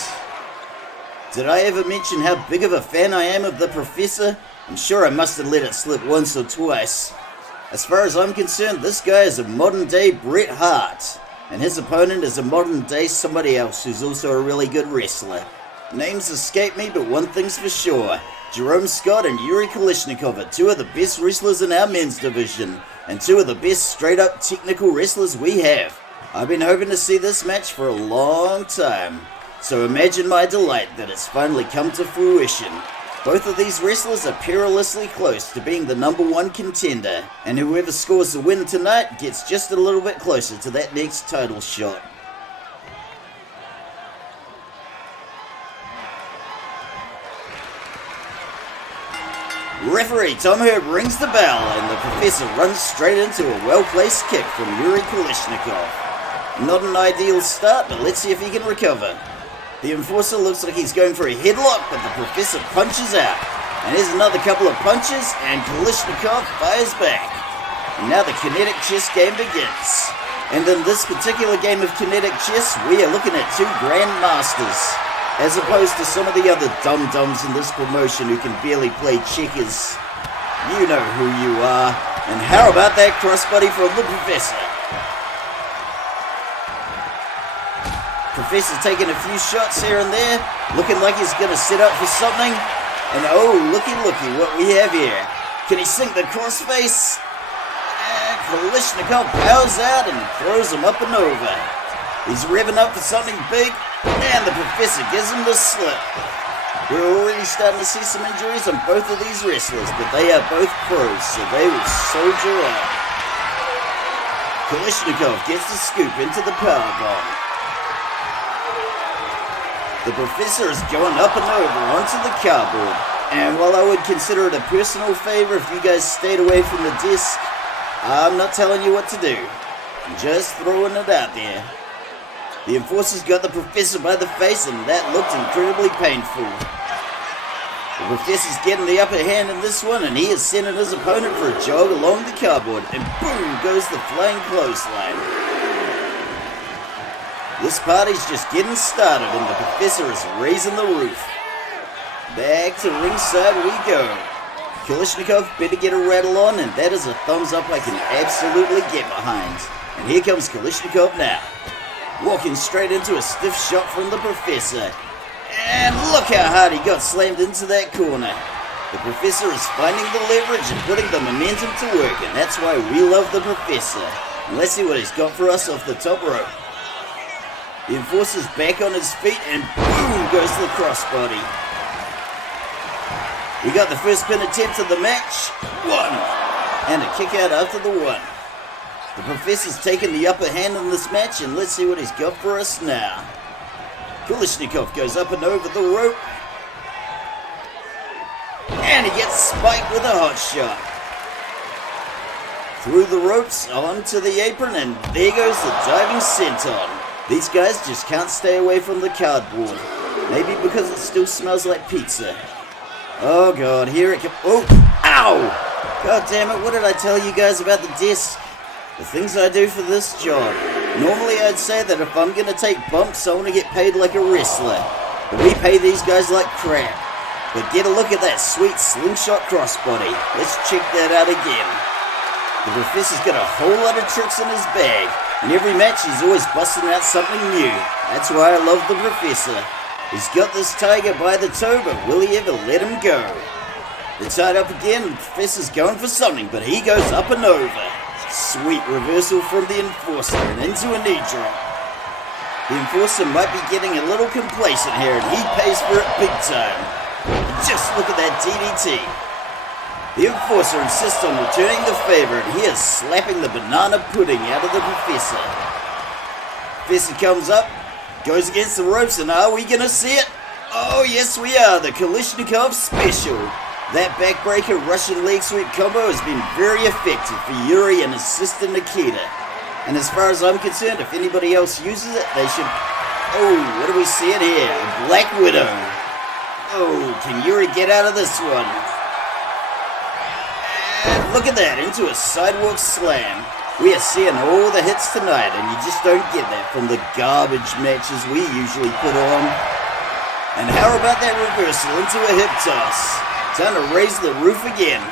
Did I ever mention how big of a fan I am of the Professor? I'm sure I must have let it slip once or twice. As far as I'm concerned, this guy is a modern day Bret Hart, and his opponent is a modern day somebody else who's also a really good wrestler. Names escape me, but one thing's for sure. Jerome Scott and Yuri Kalishnikov are two of the best wrestlers in our men's division, and two of the best straight-up technical wrestlers we have. I've been hoping to see this match for a long time. So imagine my delight that it's finally come to fruition. Both of these wrestlers are perilously close to being the #1 contender, and whoever scores the win tonight gets just a little bit closer to that next title shot. Referee Tom Herb rings the bell, and the Professor runs straight into a well-placed kick from Yuri Kalishnikov. Not an ideal start, but let's see if he can recover. The Enforcer looks like he's going for a headlock, but the Professor punches out. And here's another couple of punches, and Kalishnikov fires back. And now the kinetic chess game begins. And in this particular game of kinetic chess, we are looking at two grandmasters, as opposed to some of the other dum-dums in this promotion who can barely play checkers. You know who you are. And how about that crossbody from the Professor? Professor taking a few shots here and there, looking like he's going to set up for something. And oh, looky what we have here. Can he sink the crossface? And Kalishnikov powers out and throws him up and over. He's revving up for something big, and the Professor gives him the slip. We're already starting to see some injuries on both of these wrestlers, but they are both pros, so they will soldier on. Kalishnikov gets the scoop into the powerbomb. The Professor is going up and over onto the cardboard, and while I would consider it a personal favor if you guys stayed away from the disc, I'm not telling you what to do. I'm just throwing it out there. The Enforcer's got the Professor by the face, and that looked incredibly painful. The Professor's getting the upper hand in this one, and he is sending his opponent for a jog along the cardboard, and boom goes the flying clothesline. This party's just getting started, and the Professor is raising the roof. Back to ringside we go. Kalishnikov better get a rattle on, and that is a thumbs up I can absolutely get behind. And here comes Kalishnikov now, walking straight into a stiff shot from the Professor. And look how hard he got slammed into that corner. The Professor is finding the leverage and putting the momentum to work, and that's why we love the Professor. And let's see what he's got for us off the top rope. The Enforcer's back on his feet, and boom goes the crossbody. We got the first pin attempt of the match. One. And a kick out after the one. The Professor's taking the upper hand in this match, and let's see what he's got for us now. Kalishnikov goes up and over the rope. And he gets spiked with a hot shot. Through the ropes, onto the apron, and there goes the diving senton. These guys just can't stay away from the cardboard. Maybe because it still smells like pizza. Oh god, here it comes. Oh, ow! God damn it, what did I tell you guys about the disc? The things I do for this job. Normally I'd say that if I'm gonna take bumps, I wanna get paid like a wrestler. But we pay these guys like crap. But get a look at that sweet slingshot crossbody. Let's check that out again. The Professor's got a whole lot of tricks in his bag. In every match he's always busting out something new. That's why I love the Professor. He's got this tiger by the toe, but will he ever let him go? They're tied up again, and the Professor's going for something, but he goes up and over. Sweet reversal from the Enforcer and into a knee drop. The Enforcer might be getting a little complacent here, and he pays for it big time. Just look at that DDT. The Enforcer insists on returning the favor, and he is slapping the banana pudding out of the Professor. Professor comes up, goes against the ropes, and are we gonna see it? Oh yes we are, the Kalishnikov special. That backbreaker Russian leg sweep combo has been very effective for Yuri and his sister Nikita. And as far as I'm concerned, if anybody else uses it, they should... Oh, what are we seeing here? A Black Widow. Oh, can Yuri get out of this one? And look at that, into a sidewalk slam. We are seeing all the hits tonight, and you just don't get that from the garbage matches we usually put on. And how about that reversal into a hip toss? Time to raise the roof again.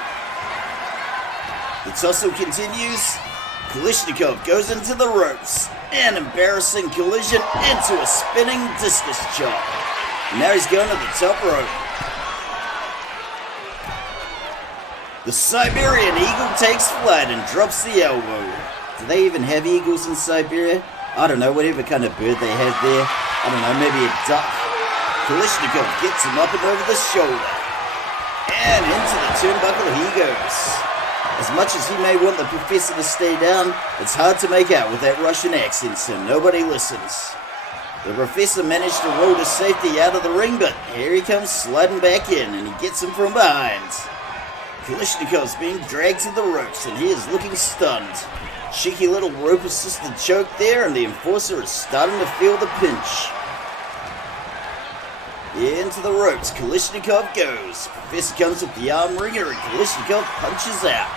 The tussle continues. Kalishnikov goes into the ropes. An embarrassing collision into a spinning discus chop. Now he's going to the top rope. The Siberian Eagle takes flight and drops the elbow. Do they even have eagles in Siberia? I don't know, whatever kind of bird they have there. don't know, maybe a duck. Kalishnikov gets him up and over the shoulder. And into the turnbuckle he goes. As much as he may want the Professor to stay down, it's hard to make out with that Russian accent, so nobody listens. The Professor managed to roll to safety out of the ring, but here he comes sliding back in, and he gets him from behind. Kalishnikov's being dragged to the ropes, and he is looking stunned. Cheeky little rope-assisted choke there, and the Enforcer is starting to feel the pinch. Into the ropes, Kalishnikov goes. Professor comes with the arm wringer, and Kalishnikov punches out.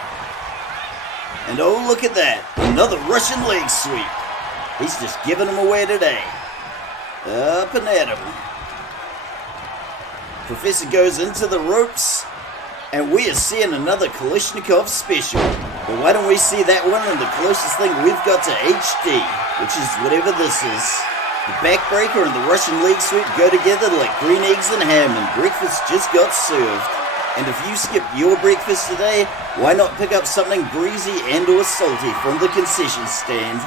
And oh, look at that, another Russian leg sweep. He's just giving him away today. Up and at him. Professor goes into the ropes, and we are seeing another Kalishnikov special. But why don't we see that one and the closest thing we've got to HD, which is whatever this is. The backbreaker and the Russian leg sweep go together like green eggs and ham, and breakfast just got served. And if you skip your breakfast today, why not pick up something greasy and or salty from the concession stand?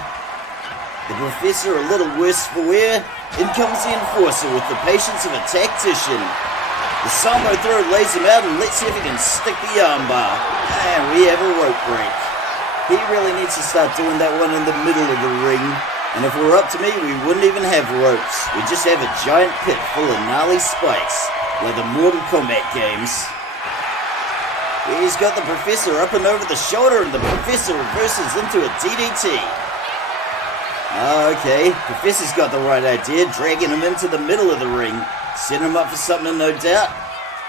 The Professor a little worse for wear. In comes the Enforcer with the patience of a tactician. The Samo throw lays him out, and let's see if he can stick the armbar. And we have a rope break. He really needs to start doing that one in the middle of the ring. And if it were up to me, we wouldn't even have ropes. We'd just have a giant pit full of gnarly spikes, like the Mortal Kombat games. He's got the Professor up and over the shoulder, and the Professor reverses into a DDT. Okay, Professor's got the right idea, dragging him into the middle of the ring. Setting him up for something, no doubt.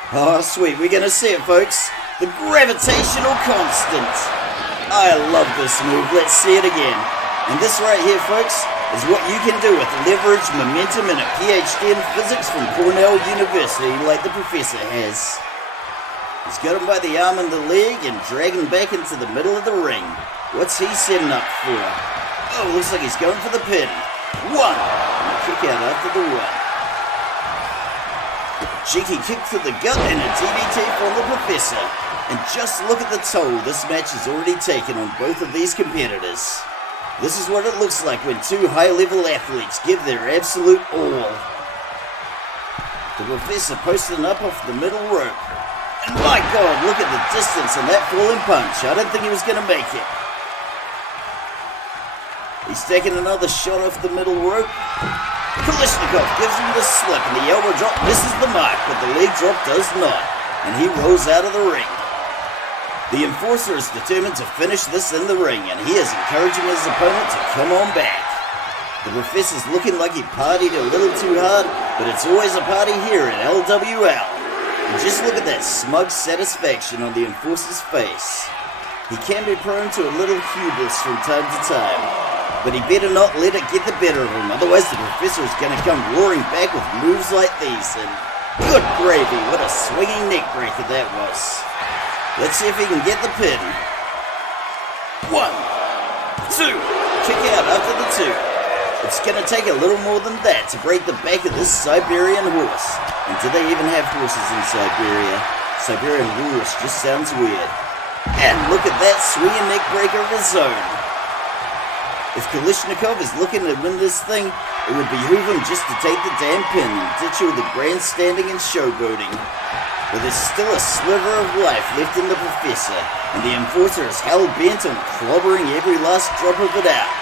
Oh, sweet, we're gonna see it, folks. The gravitational constant. I love this move, let's see it again. And this right here, folks, is what you can do with leverage, momentum, and a PhD in physics from Cornell University like the Professor has. He's got him by the arm and the leg and dragging back into the middle of the ring. What's he setting up for? Oh, looks like he's going for the pin. One. And a kick out after the one. Cheeky kick to the gut and a DDT from the Professor. And just look at the toll this match has already taken on both of these competitors. This is what it looks like when two high-level athletes give their absolute all. The Professor posting up off the middle rope. And my God, look at the distance on that falling punch. I didn't think he was going to make it. He's taking another shot off the middle rope. Kalishnikov gives him the slip, and the elbow drop misses the mark, but the leg drop does not, and he rolls out of the ring. The Enforcer is determined to finish this in the ring, and he is encouraging his opponent to come on back. The Professor's looking like he partied a little too hard, but it's always a party here at LWL. And just look at that smug satisfaction on the Enforcer's face. He can be prone to a little hubris from time to time, but he better not let it get the better of him, otherwise the Professor is going to come roaring back with moves like these, and good gravy, what a swinging neck breaker that was. Let's see if he can get the pin. 1, 2, kick out after the 2. It's going to take a little more than that to break the back of this Siberian horse. And do they even have horses in Siberia? Siberian horse just sounds weird. And look at that swinging neck breaker of his own. If Kalishnikov is looking to win this thing, it would behoove him just to take the damn pin and ditch all the grandstanding and showboating. But there's still a sliver of life left in the Professor, and the Enforcer is hell-bent on clobbering every last drop of it out.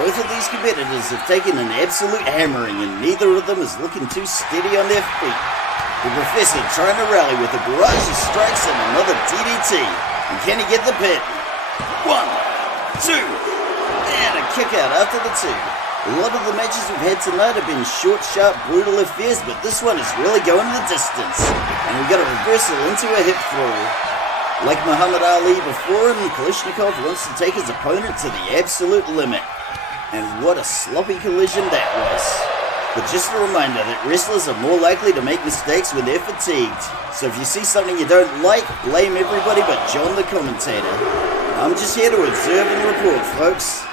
Both of these competitors have taken an absolute hammering, and neither of them is looking too steady on their feet. The Professor trying to rally with a barrage of strikes and another DDT. And can he get the pin? 1, 2, and a kick out after the 2. A lot of the matches we've had tonight have been short, sharp, brutal affairs, but this one is really going the distance. And we got a reversal into a hip throw. Like Muhammad Ali before him, Kalishnikov wants to take his opponent to the absolute limit. And what a sloppy collision that was. But just a reminder that wrestlers are more likely to make mistakes when they're fatigued. So if you see something you don't like, blame everybody but John the commentator. I'm just here to observe and report, folks.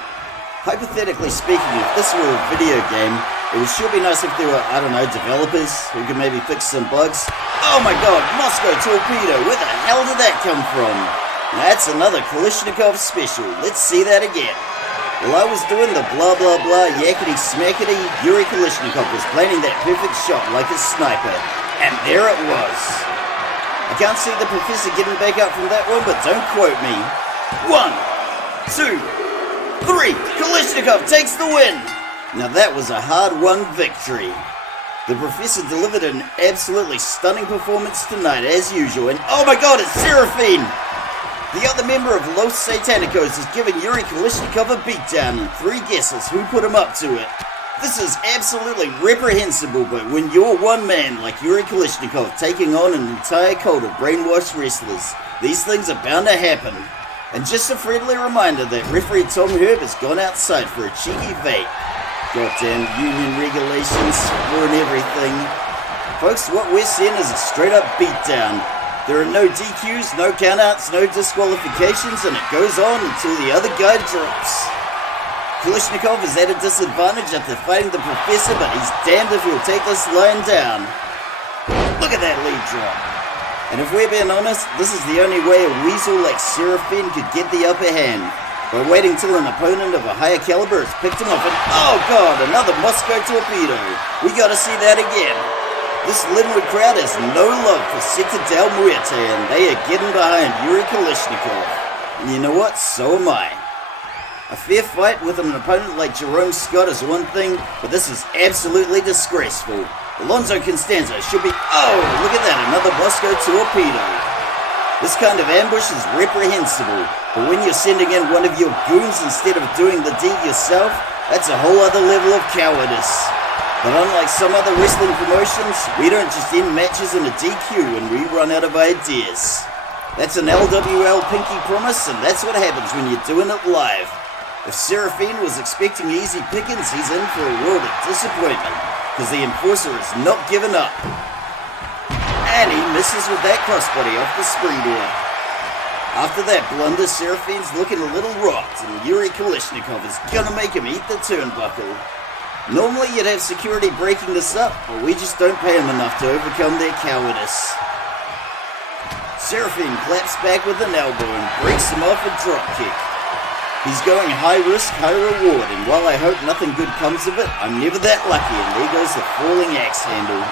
Hypothetically speaking, if this were a video game, it would sure be nice if there were, I don't know, developers who could maybe fix some bugs. Oh my God, Moscow Torpedo, where the hell did that come from? That's another Kalishnikov special, let's see that again. While I was doing the blah blah blah yakety smackety, Yuri Kalishnikov was planning that perfect shot like a sniper. And there it was. I can't see the professor getting back up from that one, but don't quote me. 1, 2, 3. Kalishnikov takes the win. Now that was a hard-won victory. The professor delivered an absolutely stunning performance tonight, as usual, and oh my god, it's Seraphine! The other member of Los Satanicos is giving Yuri Kalishnikov a beatdown, and 3 guesses who put him up to it. This is absolutely reprehensible, but when you're one man like Yuri Kalishnikov taking on an entire cult of brainwashed wrestlers, these things are bound to happen. And just a friendly reminder that referee Tom Herb has gone outside for a cheeky vape. Goddamn union regulations ruin everything. Folks, what we're seeing is a straight up beatdown. There are no DQs, no countouts, no disqualifications, and it goes on until the other guy drops. Kalishnikov is at a disadvantage after fighting the professor, but he's damned if he'll take this lying down. Look at that lead drop. And if we're being honest, this is the only way a weasel like Seraphine could get the upper hand. By waiting till an opponent of a higher caliber has picked him off and oh god, another Moscow torpedo. We gotta see that again. This Linwood crowd has no love for Citadel Muerte and they are getting behind Yuri Kalishnikov. And you know what? So am I. A fair fight with an opponent like Jerome Scott is one thing, but this is absolutely disgraceful. Alonzo Constanzo should be... Oh, look at that, another Moscow torpedo. This kind of ambush is reprehensible, but when you're sending in one of your goons instead of doing the deed yourself, that's a whole other level of cowardice. But unlike some other wrestling promotions, we don't just end matches in a DQ when we run out of ideas. That's an LWL pinky promise, and that's what happens when you're doing it live. If Seraphine was expecting easy pickings, he's in for a world of disappointment, because the enforcer has not given up. And he misses with that crossbody off the springboard. After that blunder, Seraphine's looking a little rocked, and Yuri Kalishnikov is gonna make him eat the turnbuckle. Normally you'd have security breaking this up, but we just don't pay him enough to overcome their cowardice. Seraphine claps back with an elbow and breaks him off a dropkick. He's going high risk, high reward, and while I hope nothing good comes of it, I'm never that lucky, and there goes the falling axe handle.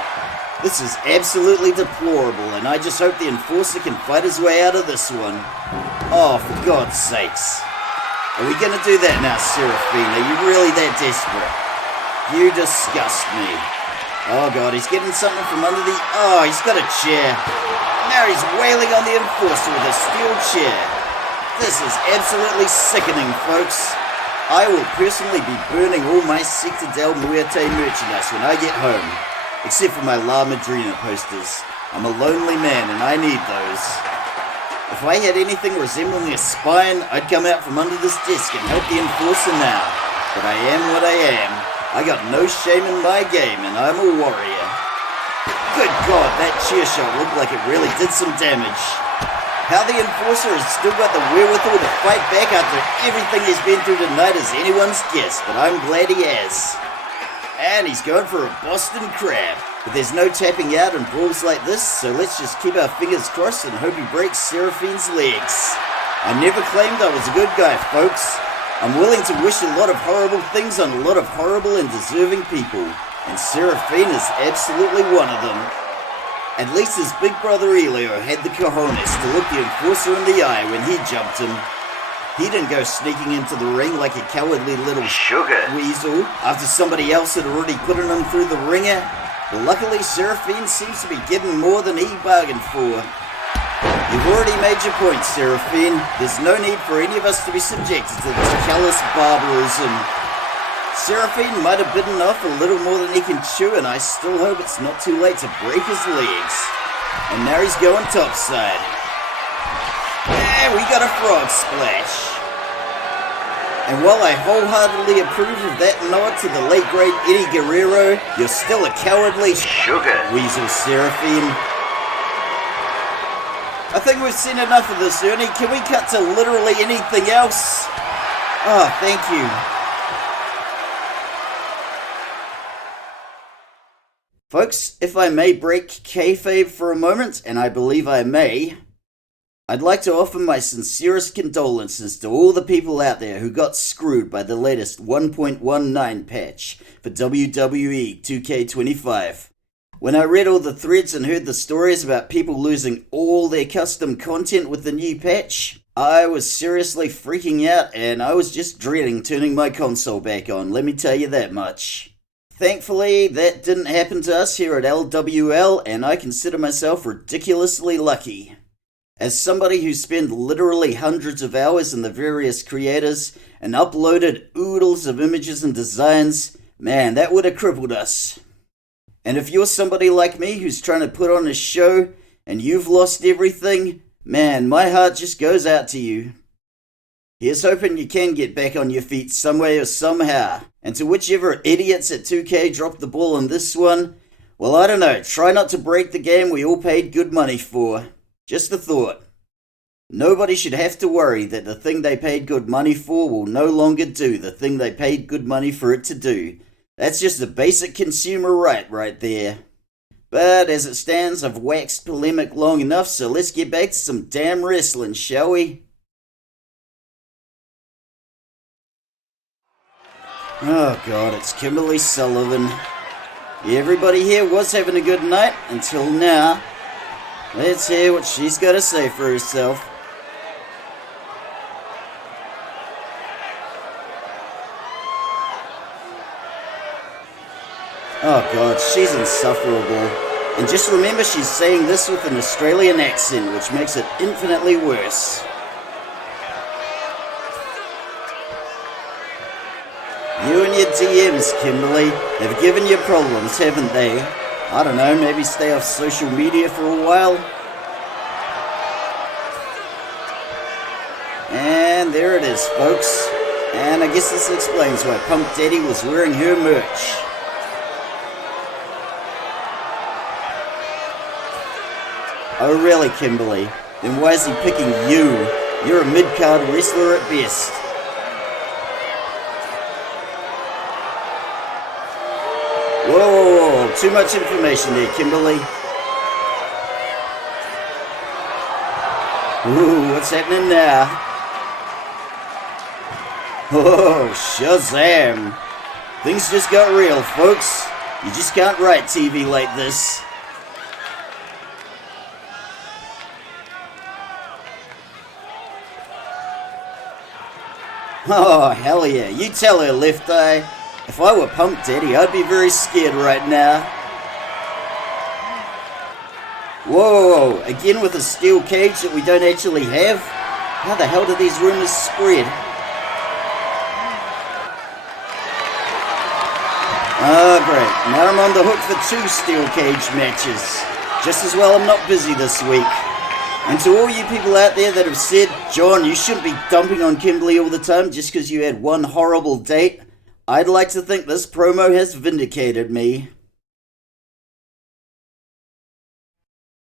This is absolutely deplorable, and I just hope the enforcer can fight his way out of this one. Oh, for God's sakes. Are we gonna do that now, Seraphine? Are you really that desperate? You disgust me. Oh God, he's getting something from under the... Oh, he's got a chair. Now he's wailing on the enforcer with a steel chair. This is absolutely sickening, folks. I will personally be burning all my Sector del Muerte merchandise when I get home. Except for my La Madrina posters. I'm a lonely man and I need those. If I had anything resembling a spine, I'd come out from under this desk and help the enforcer now. But I am what I am. I got no shame in my game and I'm a warrior. Good God, that chair shot looked like it really did some damage. How the enforcer has still got the wherewithal to fight back after everything he's been through tonight is anyone's guess, but I'm glad he has. And he's going for a Boston Crab. But there's no tapping out in brawls like this, so let's just keep our fingers crossed and hope he breaks Seraphine's legs. I never claimed I was a good guy, folks. I'm willing to wish a lot of horrible things on a lot of horrible and deserving people, and Seraphine is absolutely one of them. At least his big brother Elio had the cojones to look the enforcer in the eye when he jumped him. He didn't go sneaking into the ring like a cowardly little sugar weasel after somebody else had already put him through the ringer. But luckily Seraphine seems to be getting more than he bargained for. You've already made your point, Seraphine. There's no need for any of us to be subjected to this callous barbarism. Seraphine might have bitten off a little more than he can chew, and I still hope it's not too late to break his legs. And now he's going topside. And we got a frog splash. And while I wholeheartedly approve of that nod to the late great Eddie Guerrero, you're still a cowardly sugar weasel, Seraphine. I think we've seen enough of this, Ernie. Can we cut to literally anything else? Oh, thank you. Folks, if I may break kayfabe for a moment, and I believe I may, I'd like to offer my sincerest condolences to all the people out there who got screwed by the latest 1.19 patch for WWE 2K25. When I read all the threads and heard the stories about people losing all their custom content with the new patch, I was seriously freaking out and I was just dreading turning my console back on, let me tell you that much. Thankfully, that didn't happen to us here at LWL, and I consider myself ridiculously lucky. As somebody who spent literally hundreds of hours in the various creators and uploaded oodles of images and designs, man, that would have crippled us. And if you're somebody like me who's trying to put on a show and you've lost everything, man, my heart just goes out to you. Here's hoping you can get back on your feet some way or somehow. And to whichever idiots at 2K dropped the ball on this one, well, I don't know, try not to break the game we all paid good money for. Just a thought. Nobody should have to worry that the thing they paid good money for will no longer do the thing they paid good money for it to do. That's just a basic consumer right there. But as it stands, I've waxed polemic long enough, so let's get back to some damn wrestling, shall we? Oh god, it's Kimberly Sullivan. Everybody here was having a good night until now. Let's hear what she's got to say for herself. Oh god, she's insufferable. And just remember she's saying this with an Australian accent, which makes it infinitely worse. You and your DMs, Kimberly, have given you problems, haven't they? I don't know, maybe stay off social media for a while? And there it is, folks. And I guess this explains why Pump Daddy was wearing her merch. Oh really, Kimberly? Then why is he picking you? You're a mid-card wrestler at best. Whoa, too much information there, Kimberly. Ooh, what's happening now? Oh, Shazam! Things just got real, folks. You just can't write TV like this. Oh, hell yeah, you tell her, Left Eye. If I were Pump Daddy, I'd be very scared right now. Whoa, again with a steel cage that we don't actually have? How the hell do these rumors spread? Oh great, now I'm on the hook for 2 steel cage matches. Just as well I'm not busy this week. And to all you people out there that have said, John, you shouldn't be dumping on Kimberly all the time just because you had one horrible date, I'd like to think this promo has vindicated me.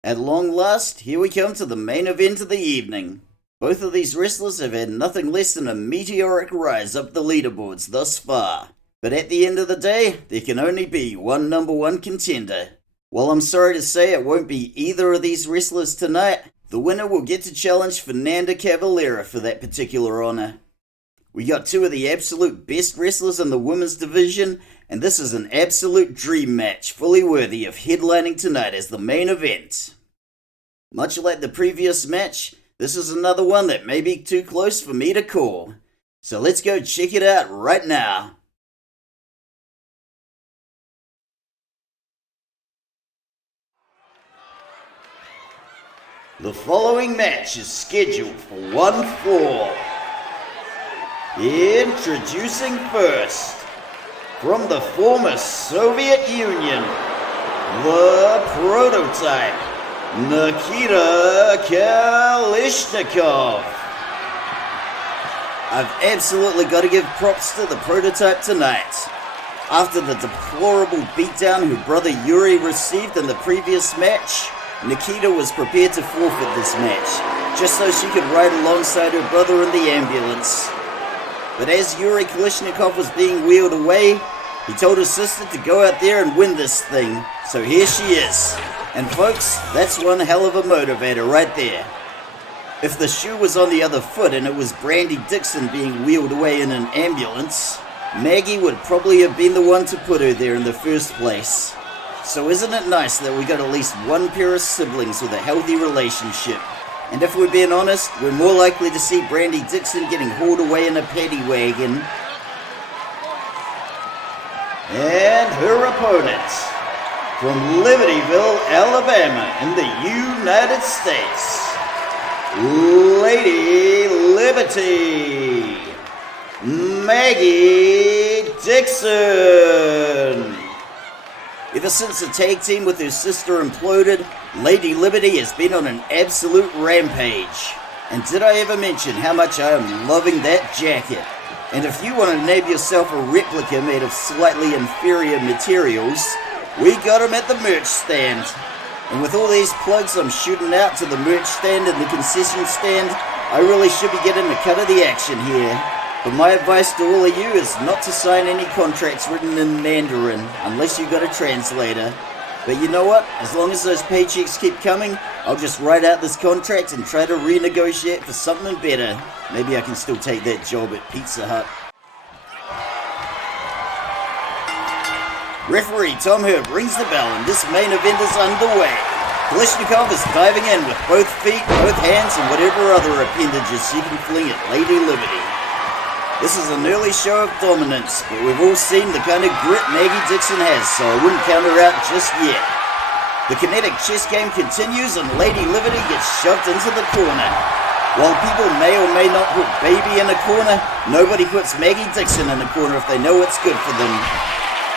At long last, here we come to the main event of the evening. Both of these wrestlers have had nothing less than a meteoric rise up the leaderboards thus far. But at the end of the day, there can only be one #1 contender. While I'm sorry to say it won't be either of these wrestlers tonight, the winner will get to challenge Fernanda Cavalera for that particular honor. We got 2 of the absolute best wrestlers in the women's division, and this is an absolute dream match, fully worthy of headlining tonight as the main event. Much like the previous match, this is another one that may be too close for me to call. So let's go check it out right now. The following match is scheduled for 1 fall. Introducing first, from the former Soviet Union, the prototype, Nikita Kalishnikov. I've absolutely got to give props to the prototype tonight. After the deplorable beatdown her brother Yuri received in the previous match, Nikita was prepared to forfeit this match, just so she could ride alongside her brother in the ambulance. But as Yuri Kalishnikov was being wheeled away, he told his sister to go out there and win this thing. So here she is. And folks, that's one hell of a motivator right there. If the shoe was on the other foot and it was Brandy Dixon being wheeled away in an ambulance, Maggie would probably have been the one to put her there in the first place. So isn't it nice that we got at least one pair of siblings with a healthy relationship? And if we're being honest, we're more likely to see Brandy Dixon getting hauled away in a paddy wagon. And her opponent, from Libertyville, Alabama, in the United States, Lady Liberty, Maggie Dixon. Ever since the tag team with her sister imploded, Lady Liberty has been on an absolute rampage. And did I ever mention how much I am loving that jacket? And if you want to name yourself a replica made of slightly inferior materials, we got them at the merch stand. And with all these plugs I'm shooting out to the merch stand and the concession stand, I really should be getting a cut of the action here. But my advice to all of you is not to sign any contracts written in Mandarin, unless you got a translator. But you know what? As long as those paychecks keep coming, I'll just write out this contract and try to renegotiate for something better. Maybe I can still take that job at Pizza Hut. Referee Tom Herb rings the bell and this main event is underway. Kalishnikov is diving in with both feet, both hands, and whatever other appendages she can fling at Lady Liberty. This is an early show of dominance, but we've all seen the kind of grit Maggie Dixon has, so I wouldn't count her out just yet. The kinetic chess game continues and Lady Liberty gets shoved into the corner. While people may or may not put Baby in a corner, nobody puts Maggie Dixon in a corner if they know it's good for them.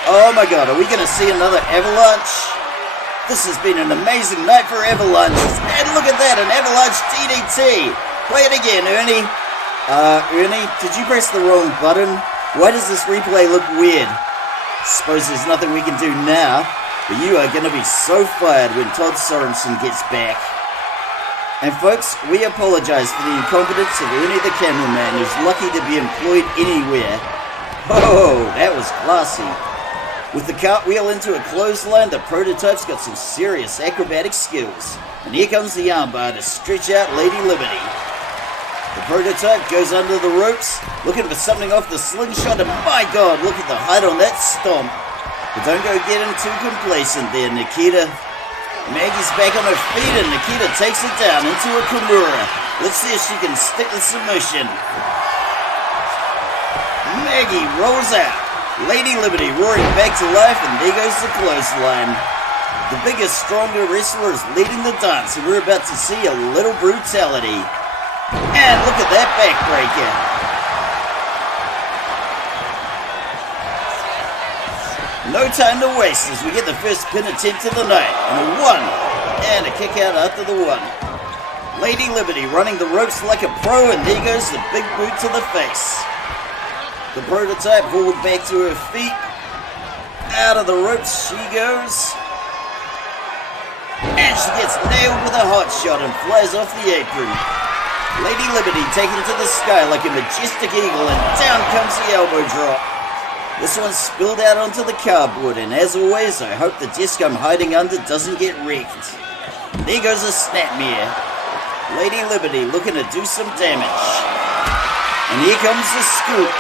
Oh my god, are we going to see another avalanche? This has been an amazing night for avalanches. And look at that, an avalanche DDT. Play it again, Ernie. Ernie, did you press the wrong button? Why does this replay look weird? Suppose there's nothing we can do now, but you are going to be so fired when Todd Sorensen gets back. And folks, we apologize for the incompetence of Ernie the cameraman who's lucky to be employed anywhere. Oh, that was classy. With the cartwheel into a clothesline, the prototype's got some serious acrobatic skills. And here comes the armbar to stretch out Lady Liberty. The prototype goes under the ropes, looking for something off the slingshot, and my god, look at the height on that stomp. But don't go getting too complacent there, Nikita. Maggie's back on her feet and Nikita takes it down into a Kimura. Let's see if she can stick the submission. Maggie rolls out. Lady Liberty roaring back to life, and there goes the clothesline. The bigger, stronger wrestler is leading the dance, and we're about to see a little brutality. And look at that backbreaker. No time to waste as we get the first pin attempt of the night, and a 1, and a kick out after the 1. Lady Liberty running the ropes like a pro, and there goes the big boot to the face. The prototype hauled back to her feet. Out of the ropes she goes. And she gets nailed with a hot shot and flies off the apron. Lady Liberty taken to the sky like a majestic eagle, and down comes the elbow drop. This one spilled out onto the cardboard, and as always, I hope the disc I'm hiding under doesn't get wrecked. There goes a snapmare. Lady Liberty looking to do some damage. And here comes the scoop.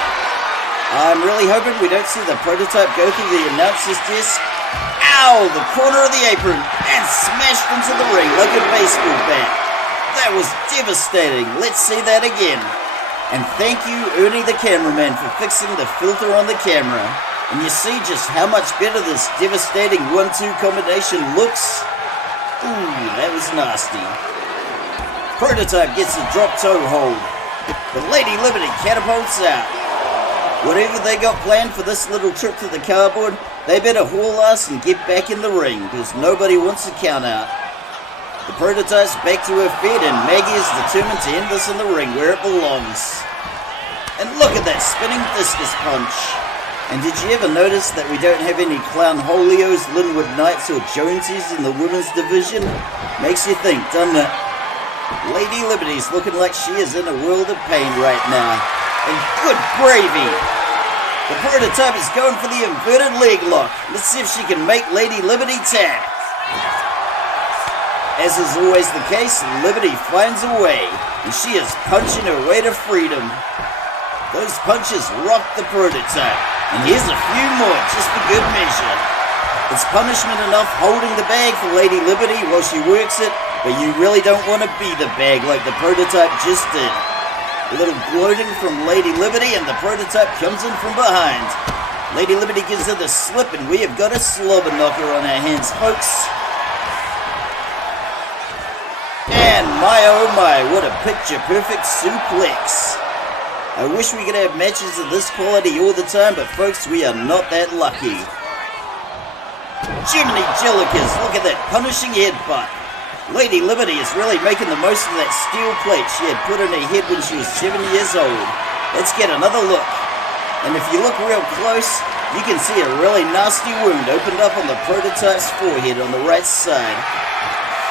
I'm really hoping we don't see the prototype go through the announcer's disc. Ow! The corner of the apron and smashed into the ring like a baseball bat. That was devastating. Let's see that again. And thank you, Ernie the cameraman, for fixing the filter on the camera. And you see just how much better this devastating 1-2 combination looks? Ooh, that was nasty. Prototype gets a drop toe hold. But Lady Liberty catapults out. Whatever they got planned for this little trip to the cardboard, they better haul ass and get back in the ring, because nobody wants to count out. The prototype's back to her feet, and Maggie is determined to end this in the ring where it belongs. And look at that spinning discus punch. And did you ever notice that we don't have any Clown Holios, Linwood Knights, or Jonesies in the women's division? Makes you think, doesn't it? Lady Liberty's looking like she is in a world of pain right now. And good gravy! The prototype is going for the inverted leg lock. Let's see if she can make Lady Liberty tap. As is always the case, Liberty finds a way, and she is punching her way to freedom. Those punches rock the prototype, and here's a few more just for good measure. It's punishment enough holding the bag for Lady Liberty while she works it, but you really don't want to be the bag like the prototype just did. A little gloating from Lady Liberty, and the prototype comes in from behind. Lady Liberty gives her the slip, and we have got a slobber knocker on our hands, folks. And my oh my, what a picture-perfect suplex. I wish we could have matches of this quality all the time, but folks, we are not that lucky. Jiminy Jillikers, look at that punishing headbutt. Lady Liberty is really making the most of that steel plate she had put in her head when she was 7 years old. Let's get another look. And if you look real close, you can see a really nasty wound opened up on the prototype's forehead on the right side.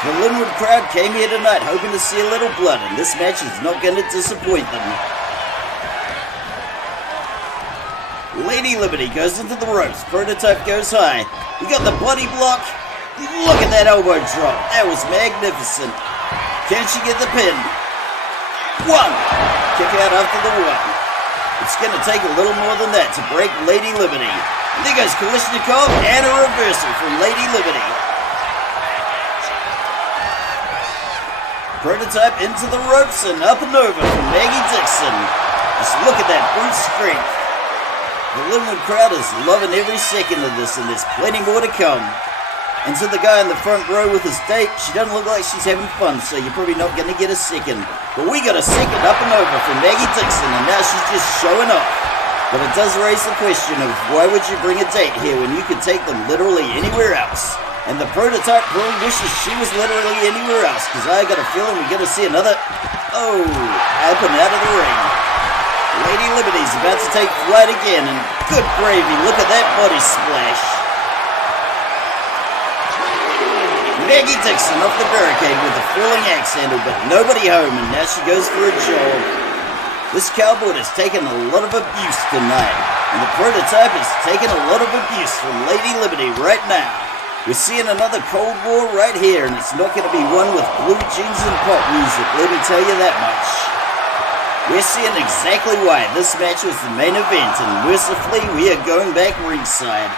The Linwood crowd came here tonight hoping to see a little blood, and this match is not going to disappoint them. Lady Liberty goes into the ropes, prototype goes high. We got the body block. Look at that elbow drop. That was magnificent. Can she get the pin? One. Kick out after the one. It's going to take a little more than that to break Lady Liberty. And there goes Kalishnikov and a reversal from Lady Liberty. Prototype into the ropes and up and over from Maggie Dixon. Just look at that brute strength. The Linwood crowd is loving every second of this, and there's plenty more to come. And to the guy in the front row with his date, she doesn't look like she's having fun, so you're probably not going to get a second. But we got a second up and over from Maggie Dixon, and now she's just showing off. But it does raise the question of why would you bring a date here when you could take them literally anywhere else? And the prototype probably wishes she was literally anywhere else, because I got a feeling we're going to see another... Oh, up and out of the ring. Lady Liberty's about to take flight again, and good gravy, look at that body splash. Maggie Dixon off the barricade with a falling axe handle, but nobody home, and now she goes for a jog. This cowboy has taken a lot of abuse tonight, and the prototype is taking a lot of abuse from Lady Liberty right now. We're seeing another Cold War right here, and it's not going to be one with blue jeans and pop music, let me tell you that much. We're seeing exactly why this match was the main event, and mercifully we are going back ringside.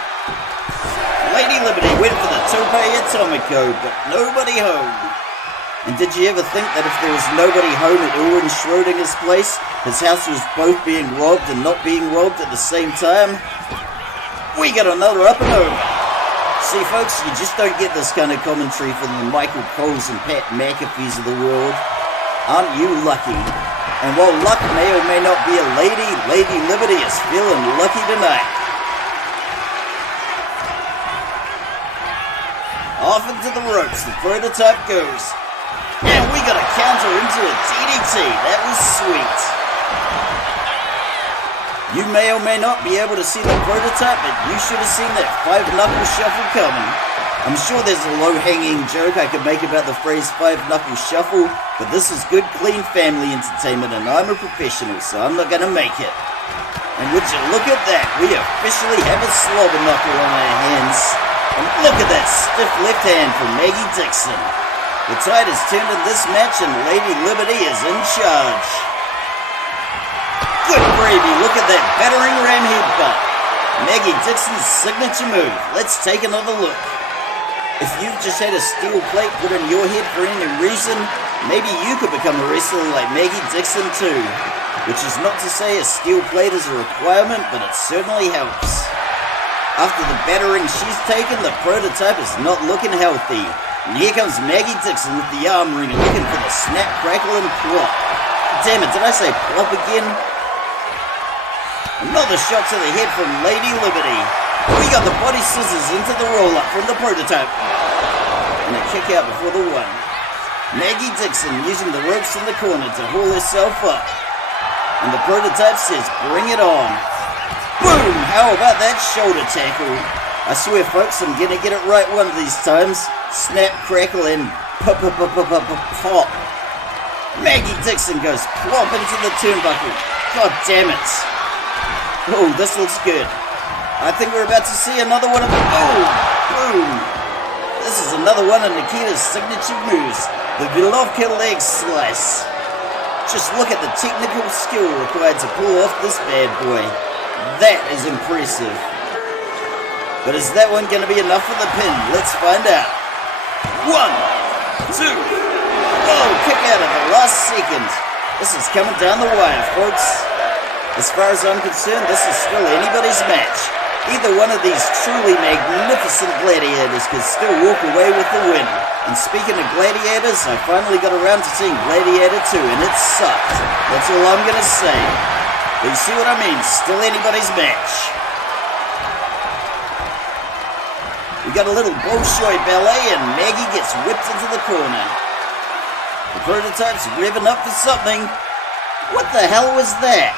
Lady Liberty went for the Tope Atomico, but nobody home. And did you ever think that if there was nobody home at Ulrich Schrodinger's place, his house was both being robbed and not being robbed at the same time? We got another up and over. See folks, you just don't get this kind of commentary from the Michael Coles and Pat McAfees of the world. Aren't you lucky? And while luck may or may not be a lady, Lady Liberty is feeling lucky tonight. Off into the ropes, the prototype goes. And we got a counter into a DDT. That was sweet. You may or may not be able to see the prototype, but you should have seen that 5-knuckle shuffle coming. I'm sure there's a low-hanging joke I could make about the phrase 5-knuckle shuffle, but this is good, clean family entertainment, and I'm a professional, so I'm not going to make it. And would you look at that? We officially have a slobber knocker on our hands. And look at that stiff left hand from Maggie Dixon. The tide has turned in this match, and Lady Liberty is in charge. Good gravy, look at that battering ram headbutt. Maggie Dixon's signature move. Let's take another look. If you've just had a steel plate put in your head for any reason, maybe you could become a wrestler like Maggie Dixon too. Which is not to say a steel plate is a requirement, but it certainly helps. After the battering she's taken, the prototype is not looking healthy. And here comes Maggie Dixon with the arm wringer looking for the snap, crackle, and plop. Damn it, did I say plop again? Another shot to the head from Lady Liberty. We got the body scissors into the roll-up from the prototype. And a kick out before the one. Maggie Dixon using the ropes in the corner to haul herself up. And the prototype says, bring it on. Boom! How about that shoulder tackle? I swear, folks, I'm gonna get it right one of these times. Snap, crackle, and pop. Maggie Dixon goes plop into the turnbuckle. God damn it. Oh, this looks good. I think we're about to see another one of them. Oh, boom. This is another one of Nikita's signature moves, the Vilovka leg slice. Just look at the technical skill required to pull off this bad boy. That is impressive. But is that one going to be enough for the pin? Let's find out. 1, 2. Oh, kick out at the last second. This is coming down the wire, folks. As far as I'm concerned, this is still anybody's match. Either one of these truly magnificent gladiators could still walk away with the win. And speaking of gladiators, I finally got around to seeing Gladiator 2, and it sucked. That's all I'm gonna say. But you see what I mean? Still anybody's match. We got a little Bolshoi ballet, and Maggie gets whipped into the corner. The prototype's revving up for something. What the hell was that?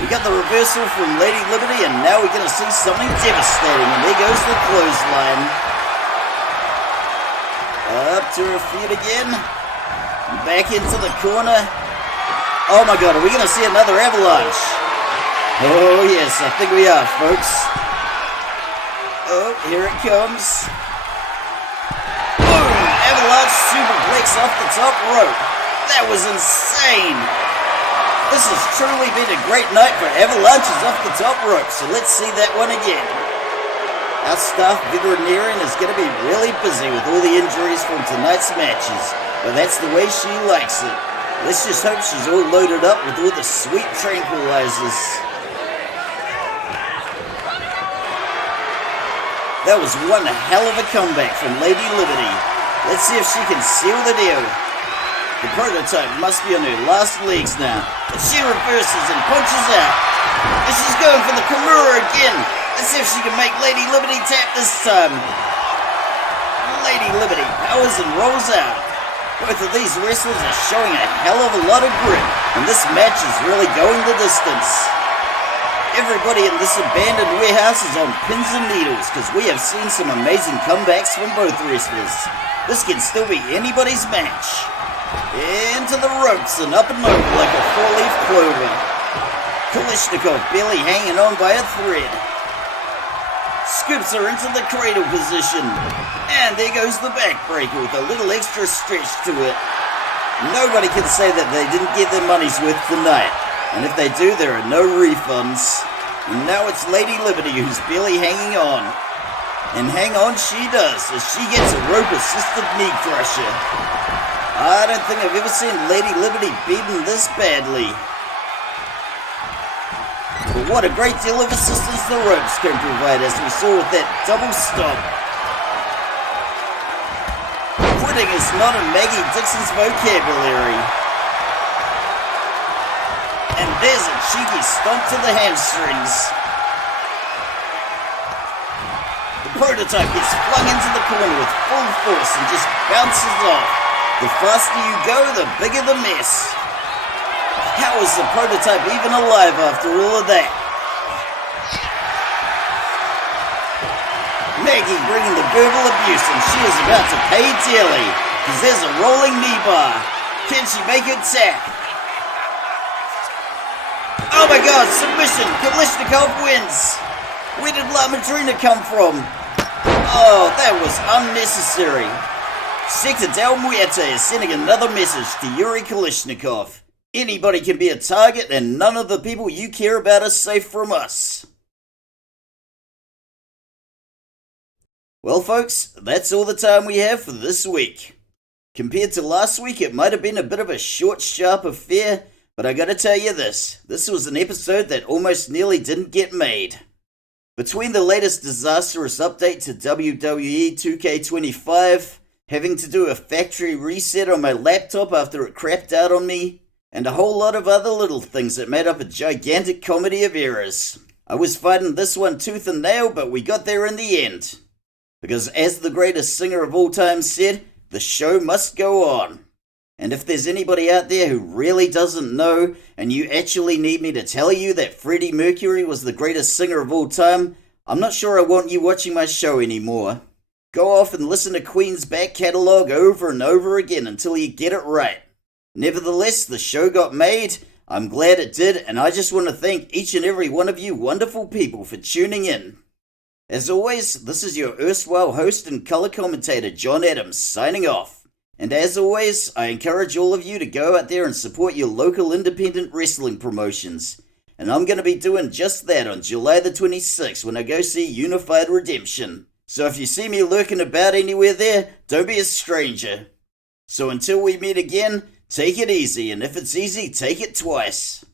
We got the reversal from Lady Liberty, and now we're going to see something devastating. And there goes the clothesline. Up to her feet again. Back into the corner. Oh my god, are we going to see another avalanche? Oh yes, I think we are, folks. Oh, here it comes. Boom! Avalanche superplex off the top rope. That was insane. This has truly been a great night for avalanches off the top rope, so let's see that one again. Our staff veterinarian is going to be really busy with all the injuries from tonight's matches, but that's the way she likes it. Let's just hope she's all loaded up with all the sweet tranquilizers. That was one hell of a comeback from Lady Liberty. Let's see if she can seal the deal. The prototype must be on her last legs now, but she reverses and punches out. And she's going for the Kimura again. Let's see if she can make Lady Liberty tap this time. Lady Liberty powers and rolls out. Both of these wrestlers are showing a hell of a lot of grit, and this match is really going the distance. Everybody in this abandoned warehouse is on pins and needles, because we have seen some amazing comebacks from both wrestlers. This can still be anybody's match. Into the ropes and up and over like a four-leaf clover. Kalishnikov barely hanging on by a thread. Scoops her into the cradle position. And there goes the backbreaker with a little extra stretch to it. Nobody can say that they didn't get their money's worth tonight. And if they do, there are no refunds. And now it's Lady Liberty who's barely hanging on. And hang on she does, as she gets a rope-assisted knee crusher. I don't think I've ever seen Lady Liberty beaten this badly. But what a great deal of assistance the ropes can provide, as we saw with that double stomp. Quitting is not in Maggie Dixon's vocabulary. And there's a cheeky stomp to the hamstrings. The prototype gets flung into the corner with full force and just bounces off. The faster you go, the bigger the mess. How is the prototype even alive after all of that? Maggie bringing the verbal abuse, and she is about to pay dearly, because there's a rolling knee bar. Can she make it tap? Oh my god, submission! Kalishnikov wins! Where did La Madrina come from? Oh, that was unnecessary. Sector Del Muerte is sending another message to Yuri Kalishnikov. Anybody can be a target, and none of the people you care about are safe from us. Well folks, that's all the time we have for this week. Compared to last week, it might have been a bit of a short, sharp affair, but I gotta tell you this was an episode that almost nearly didn't get made. Between the latest disastrous update to WWE 2K25, having to do a factory reset on my laptop after it crapped out on me, and a whole lot of other little things that made up a gigantic comedy of errors. I was fighting this one tooth and nail, but we got there in the end. Because as the greatest singer of all time said, the show must go on. And if there's anybody out there who really doesn't know, and you actually need me to tell you that Freddie Mercury was the greatest singer of all time, I'm not sure I want you watching my show anymore. Go off and listen to Queen's back catalogue over and over again until you get it right. Nevertheless, the show got made. I'm glad it did, and I just want to thank each and every one of you wonderful people for tuning in. As always, this is your erstwhile host and color commentator, John Adams, signing off. And as always, I encourage all of you to go out there and support your local independent wrestling promotions. And I'm going to be doing just that on July the 26th when I go see Unified Redemption. So if you see me lurking about anywhere there, don't be a stranger. So until we meet again, take it easy, and if it's easy, take it twice.